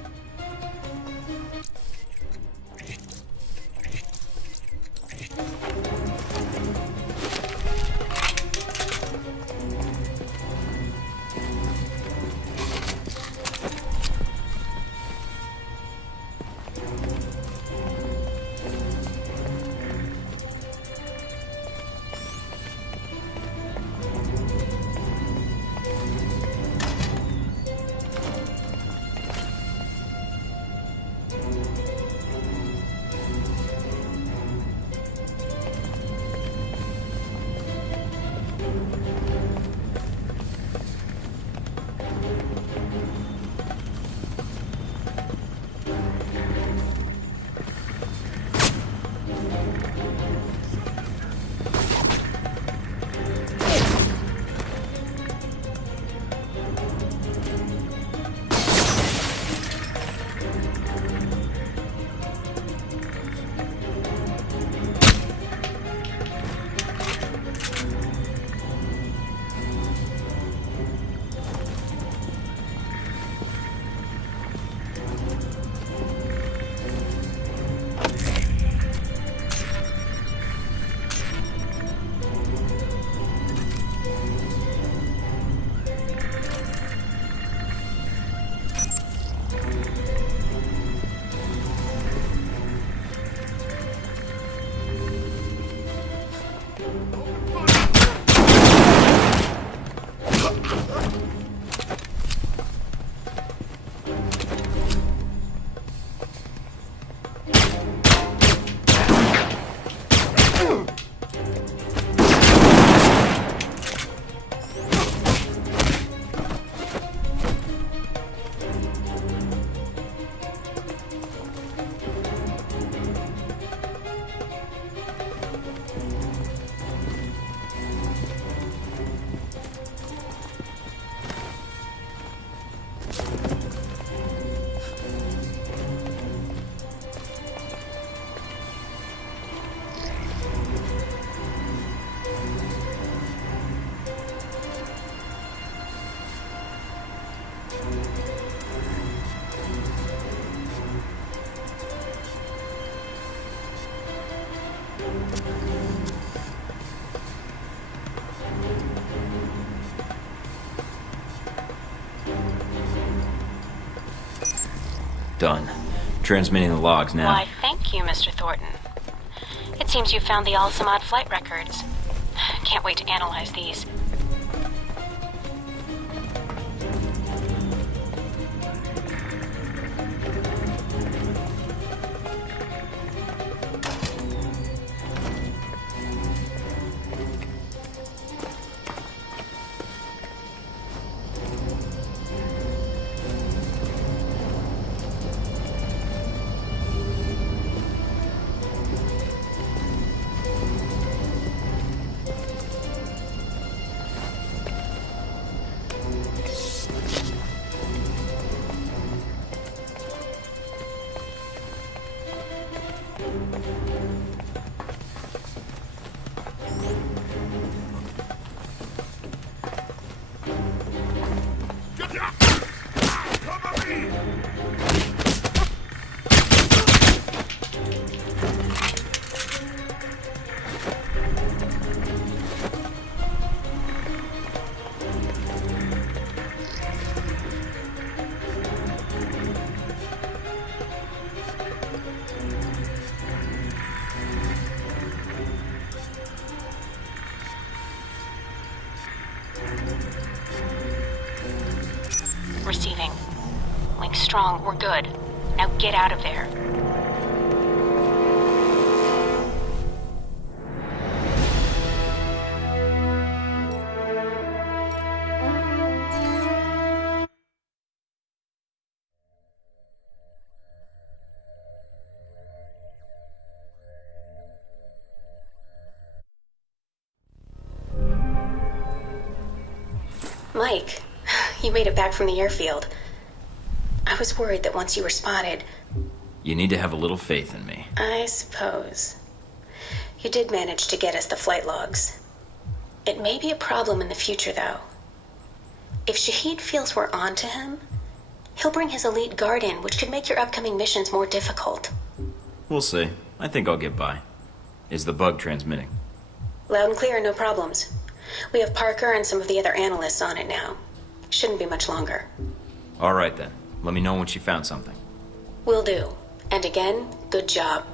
Done. Transmitting the logs now. Why, thank you, Mr. Thornton. It seems you found the Al-Samad flight records. Can't wait to analyze these. Receiving. Link strong, we're good. Now get out of there. Mike, you made it back from the airfield. I was worried that once you were spotted... You need to have a little faith in me. I suppose. You did manage to get us the flight logs. It may be a problem in the future, though. If Shahid feels we're on to him, he'll bring his elite guard in, which could make your upcoming missions more difficult. We'll see. I think I'll get by. Is the bug transmitting? Loud and clear, no problems. We have Parker and some of the other analysts on it now. Shouldn't be much longer. All right, then. Let me know when you found something. Will do. And again, good job.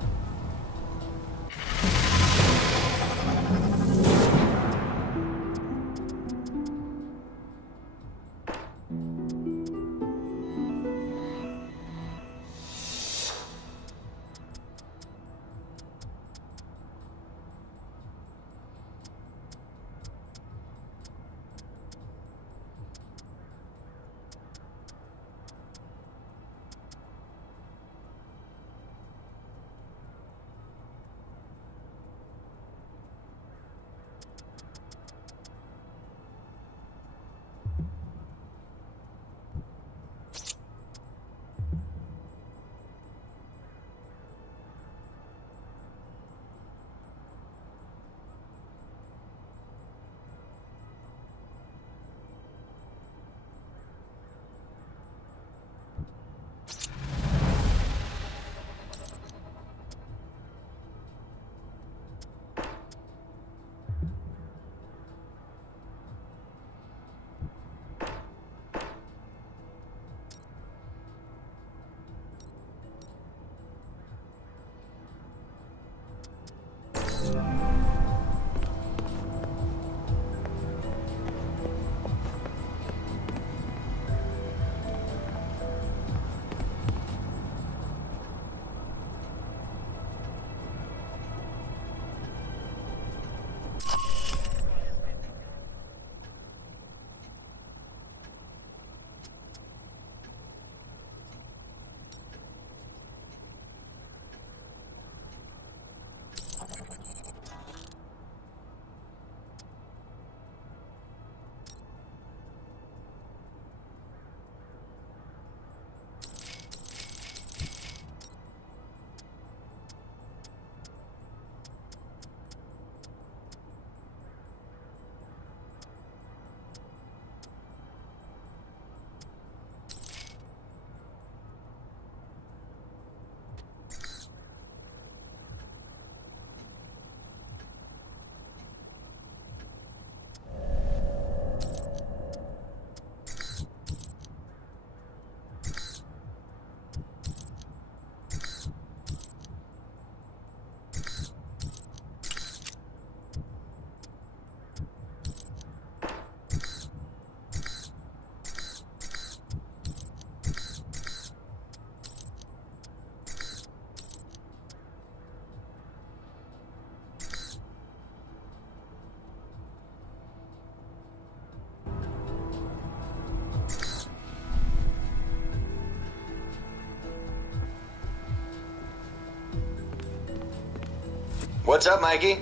What's up, Mikey?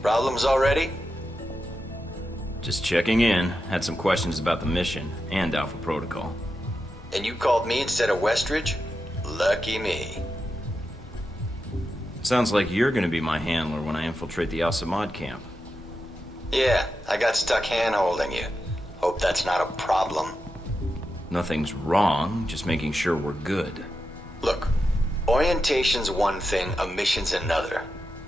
Problems already? Just checking in. Had some questions about the mission and Alpha Protocol. And you called me instead of Westridge? Lucky me. Sounds like you're gonna be my handler when I infiltrate the Al-Samad camp. Yeah, I got stuck hand-holding you. Hope that's not a problem. Nothing's wrong, just making sure we're good. Look, orientation's one thing, a mission's another.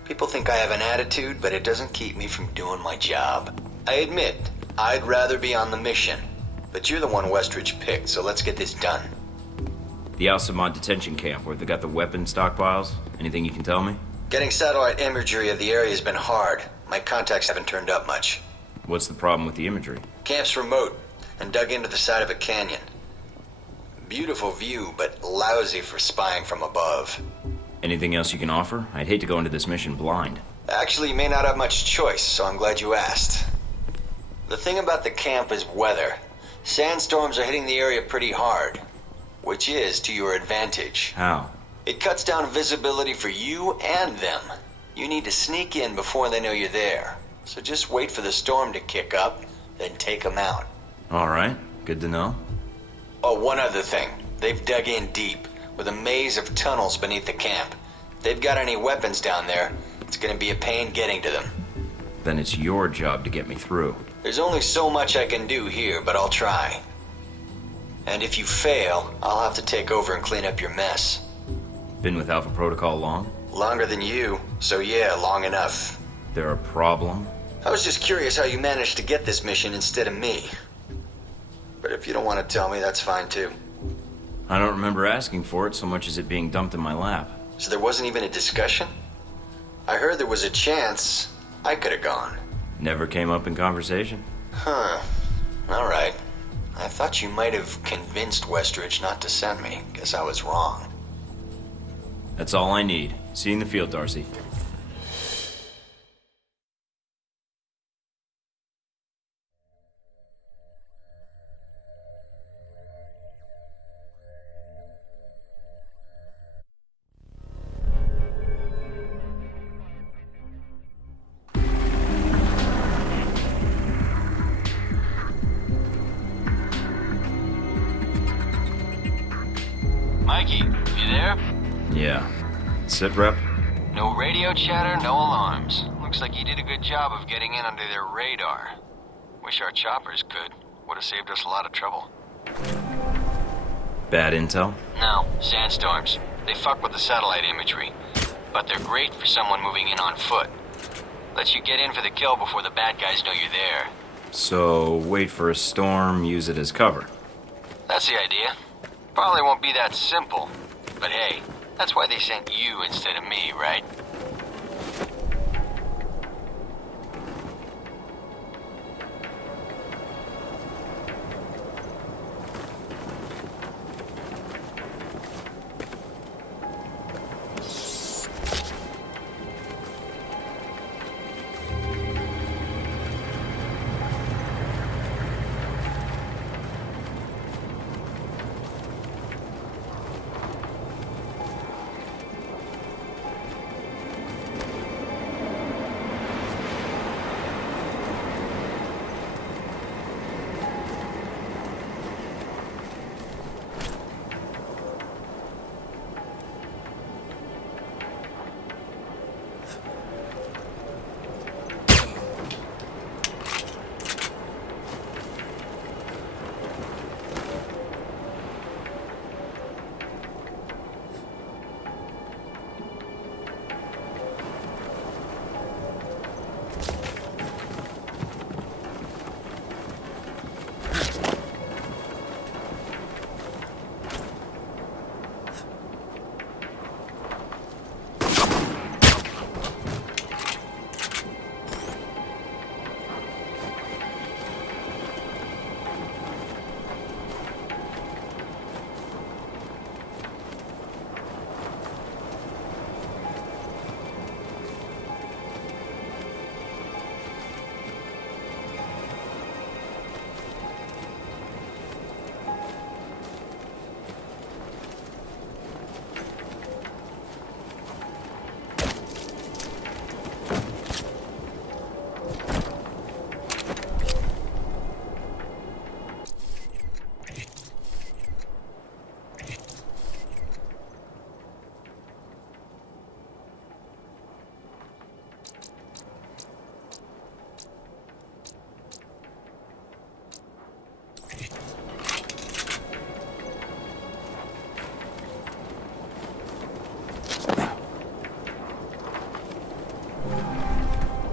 People think I have an attitude, but it doesn't keep me from doing my job. I admit, I'd rather be on the mission. But you're the one Westridge picked, so let's get this done. The Al-Samad detention camp, where they got the weapon stockpiles? Anything you can tell me? Getting satellite imagery of the area has been hard. My contacts haven't turned up much. What's the problem with the imagery? Camp's remote, and dug into the side of a canyon. Beautiful view, but lousy for spying from above. Anything else you can offer? I'd hate to go into this mission blind. Actually, you may not have much choice, so I'm glad you asked. The thing about the camp is weather. Sandstorms are hitting the area pretty hard, which is to your advantage. How? It cuts down visibility for you and them. You need to sneak in before they know you're there. So just wait for the storm to kick up, then take them out. All right, good to know. Oh, one other thing. They've dug in deep, with a maze of tunnels beneath the camp. If they've got any weapons down there, it's gonna be a pain getting to them. Then it's your job to get me through. There's only so much I can do here, but I'll try. And if you fail, I'll have to take over and clean up your mess. Been with Alpha Protocol long? Longer than you, so yeah, long enough. There a problem? I was just curious how you managed to get this mission instead of me. But if you don't want to tell me, that's fine too. I don't remember asking for it so much as it being dumped in my lap. So there wasn't even a discussion? I heard there was a chance I could have gone. Never came up in conversation. Huh. All right. I thought you might have convinced Westridge not to send me. Guess I was wrong. That's all I need. See you in the field, Darcy. Mikey, you there? Yeah. Sit, Rep? No radio chatter, no alarms. Looks like you did a good job of getting in under their radar. Wish our choppers could. Would have saved us a lot of trouble. Bad intel? No, sandstorms. They fuck with the satellite imagery. But they're great for someone moving in on foot. Lets you get in for the kill before the bad guys know you're there. So, wait for a storm, use it as cover. That's the idea. Probably won't be that simple. But hey, that's why they sent you instead of me, right?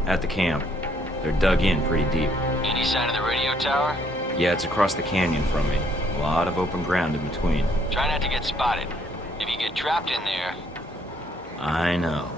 At the camp. They're dug in pretty deep. Any sign of the radio tower? Yeah, it's across the canyon from me. A lot of open ground in between. Try not to get spotted. If you get trapped in there... I know.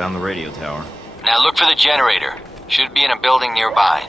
Found the radio tower. Now look for the generator. Should be in a building nearby.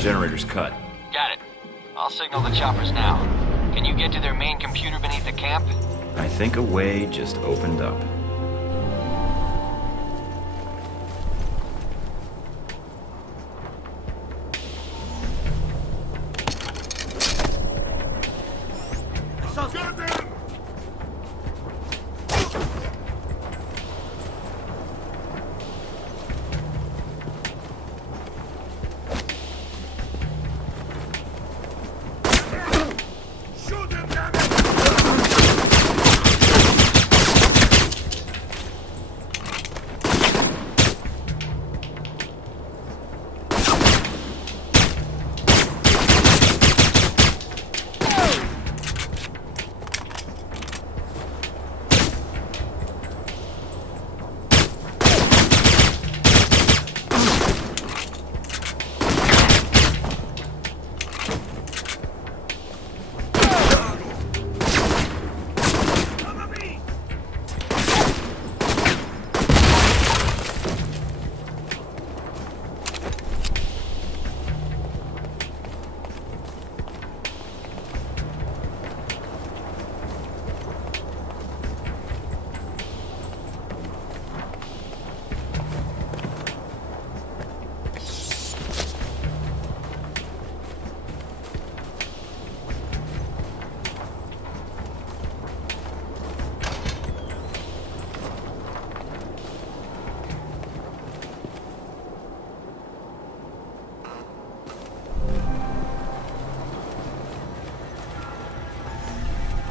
Generator's cut. Got it. I'll signal the choppers now. Can you get to their main computer beneath the camp? I think a way just opened up.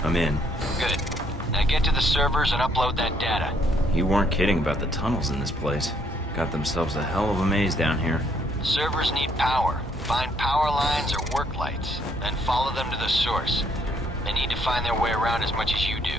I'm in. Good. Now get to the servers and upload that data. You weren't kidding about the tunnels in this place. Got themselves a hell of a maze down here. Servers need power. Find power lines or work lights, then follow them to the source. They need to find their way around as much as you do.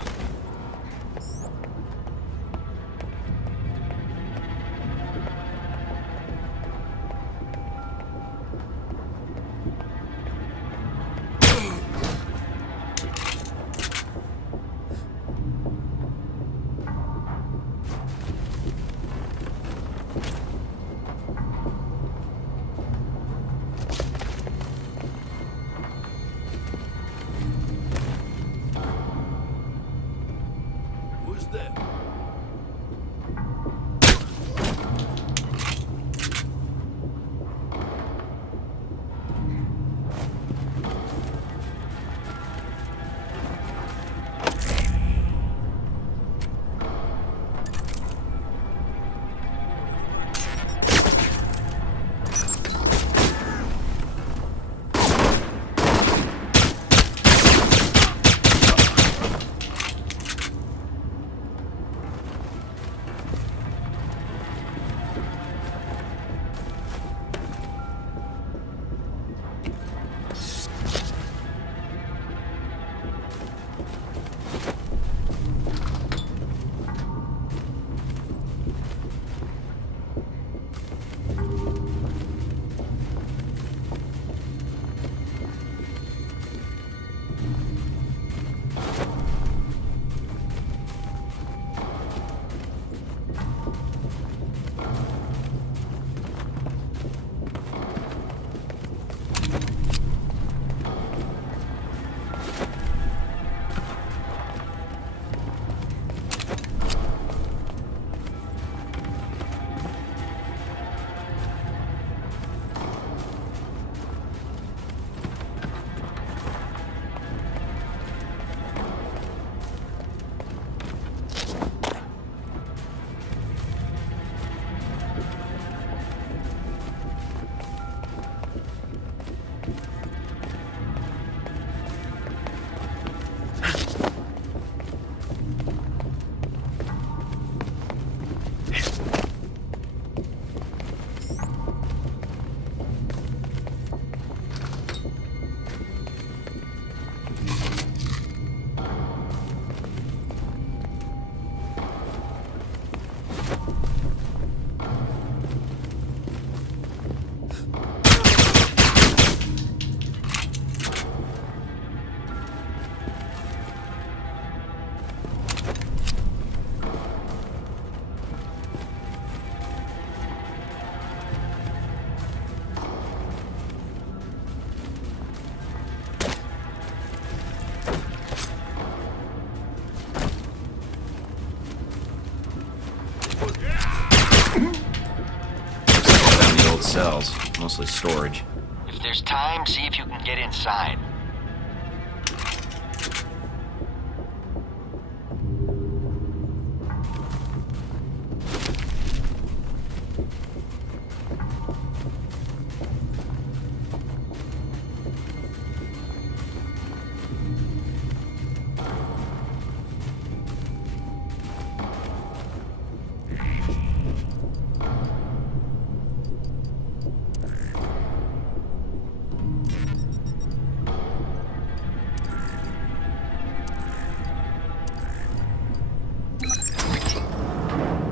Cells, mostly storage. If there's time, see if you can get inside.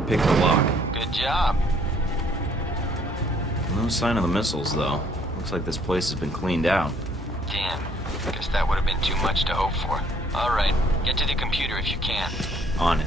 Pick the lock. Good job. No sign of the missiles, though. Looks like this place has been cleaned out. Damn. Guess that would have been too much to hope for. All right, get to the computer if you can. On it.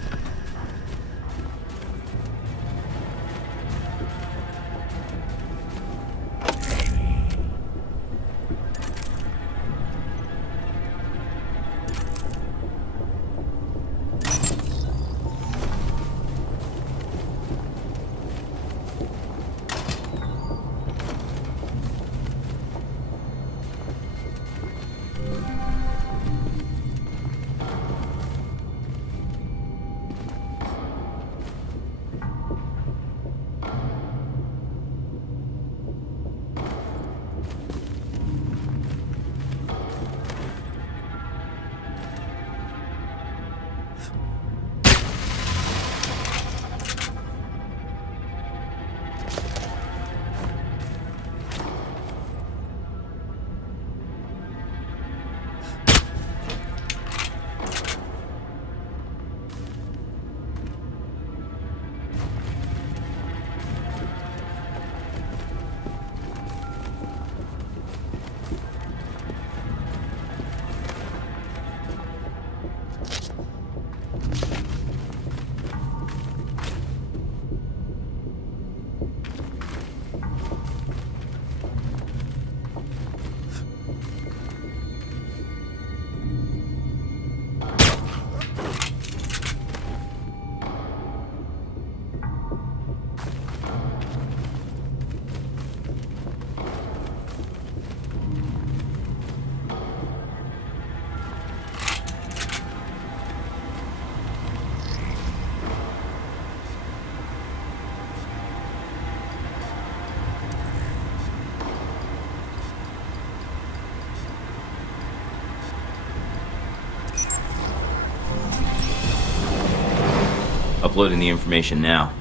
Uploading the information now.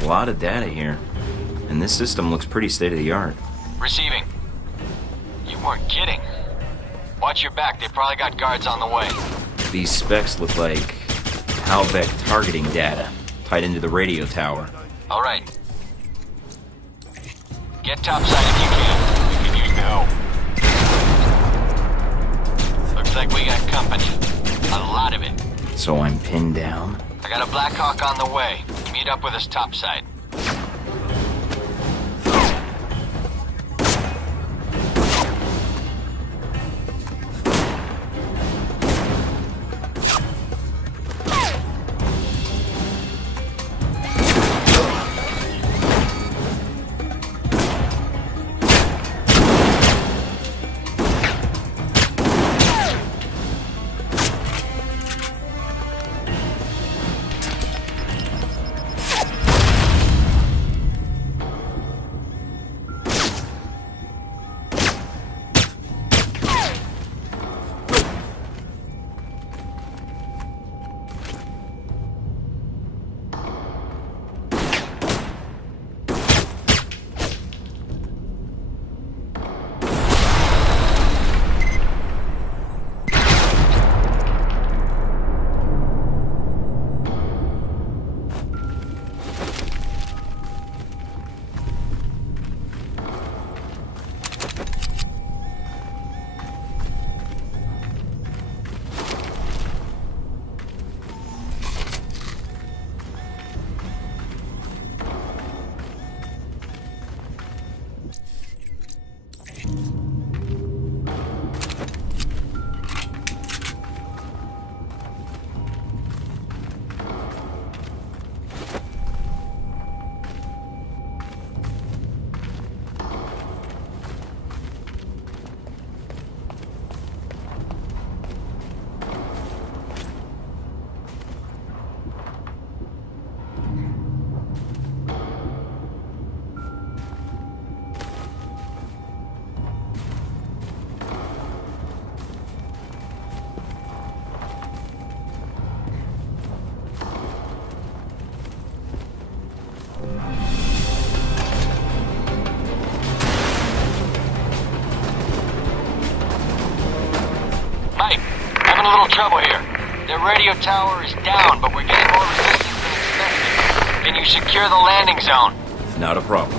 A lot of data here. And this system looks pretty state-of-the-art. Receiving. You weren't kidding. Watch your back, they probably got guards on the way. These specs look like Halbeck targeting data tied into the radio tower. All right. Get topside if you can. We can use the help. Looks like we got company. A lot of it. So I'm pinned down? I got a Black Hawk on the way. Meet up with us topside. Having a little trouble here. The radio tower is down, but we're getting more resistance than expected. Can you secure the landing zone? Not a problem.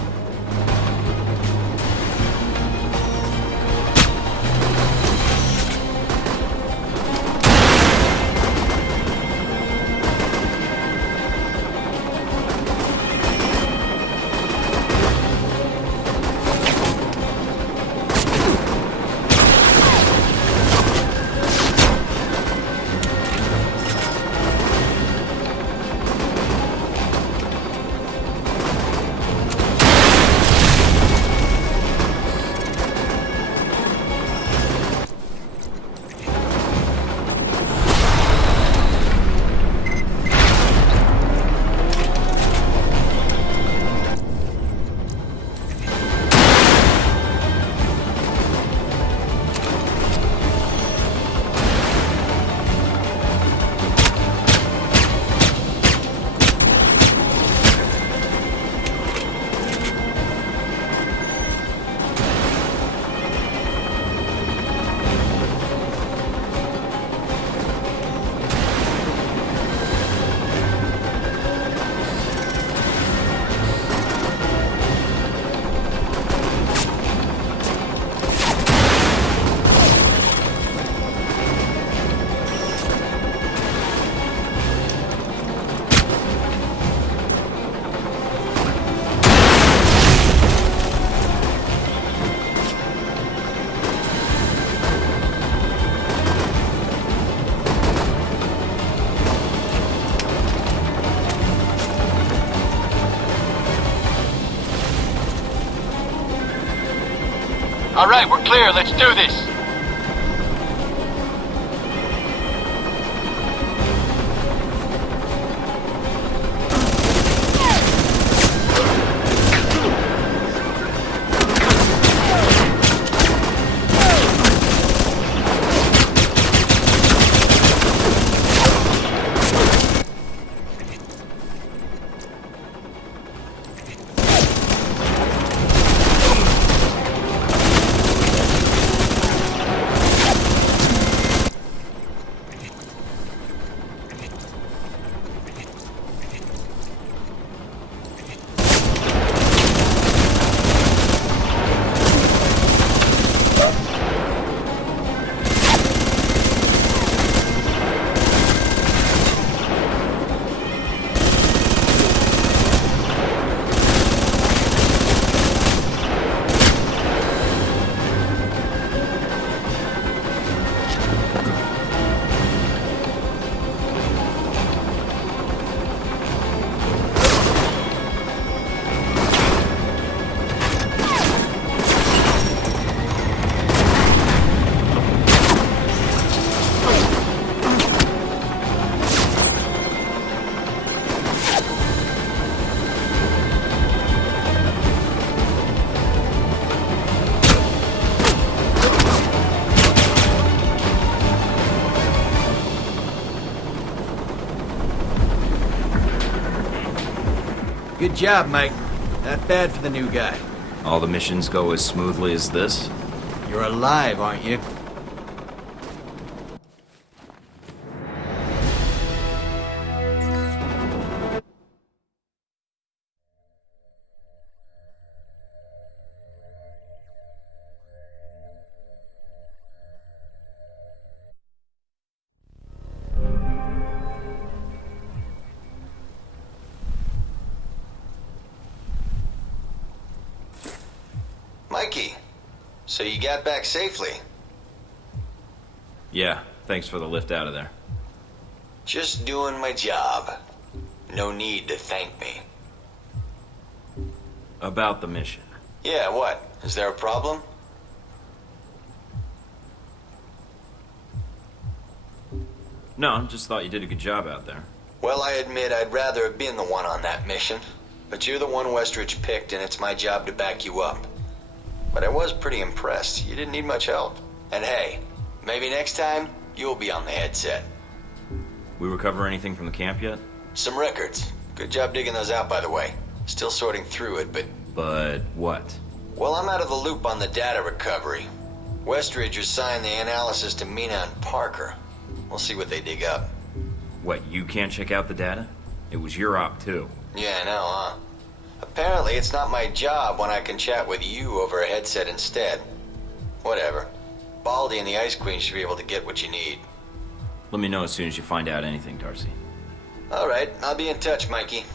All right, we're clear. Let's do this. Good job, Mike. Not bad for the new guy. All the missions go as smoothly as this? You're alive, aren't you? Mikey, so you got back safely? Yeah, thanks for the lift out of there. Just doing my job. No need to thank me. About the mission. Yeah, what? Is there a problem? No, just thought you did a good job out there. Well, I admit I'd rather have been the one on that mission. But you're the one Westridge picked, and it's my job to back you up. But I was pretty impressed. You didn't need much help. And hey, maybe next time, you'll be on the headset. We recover anything from the camp yet? Some records. Good job digging those out, by the way. Still sorting through it, but... But what? Well, I'm out of the loop on the data recovery. Westridge assigned the analysis to Mina and Parker. We'll see what they dig up. What, you can't check out the data? It was your op, too. Yeah, I know, huh? Apparently, it's not my job when I can chat with you over a headset instead. Whatever. Baldy and the Ice Queen should be able to get what you need. Let me know as soon as you find out anything, Darcy. All right, I'll be in touch, Mikey.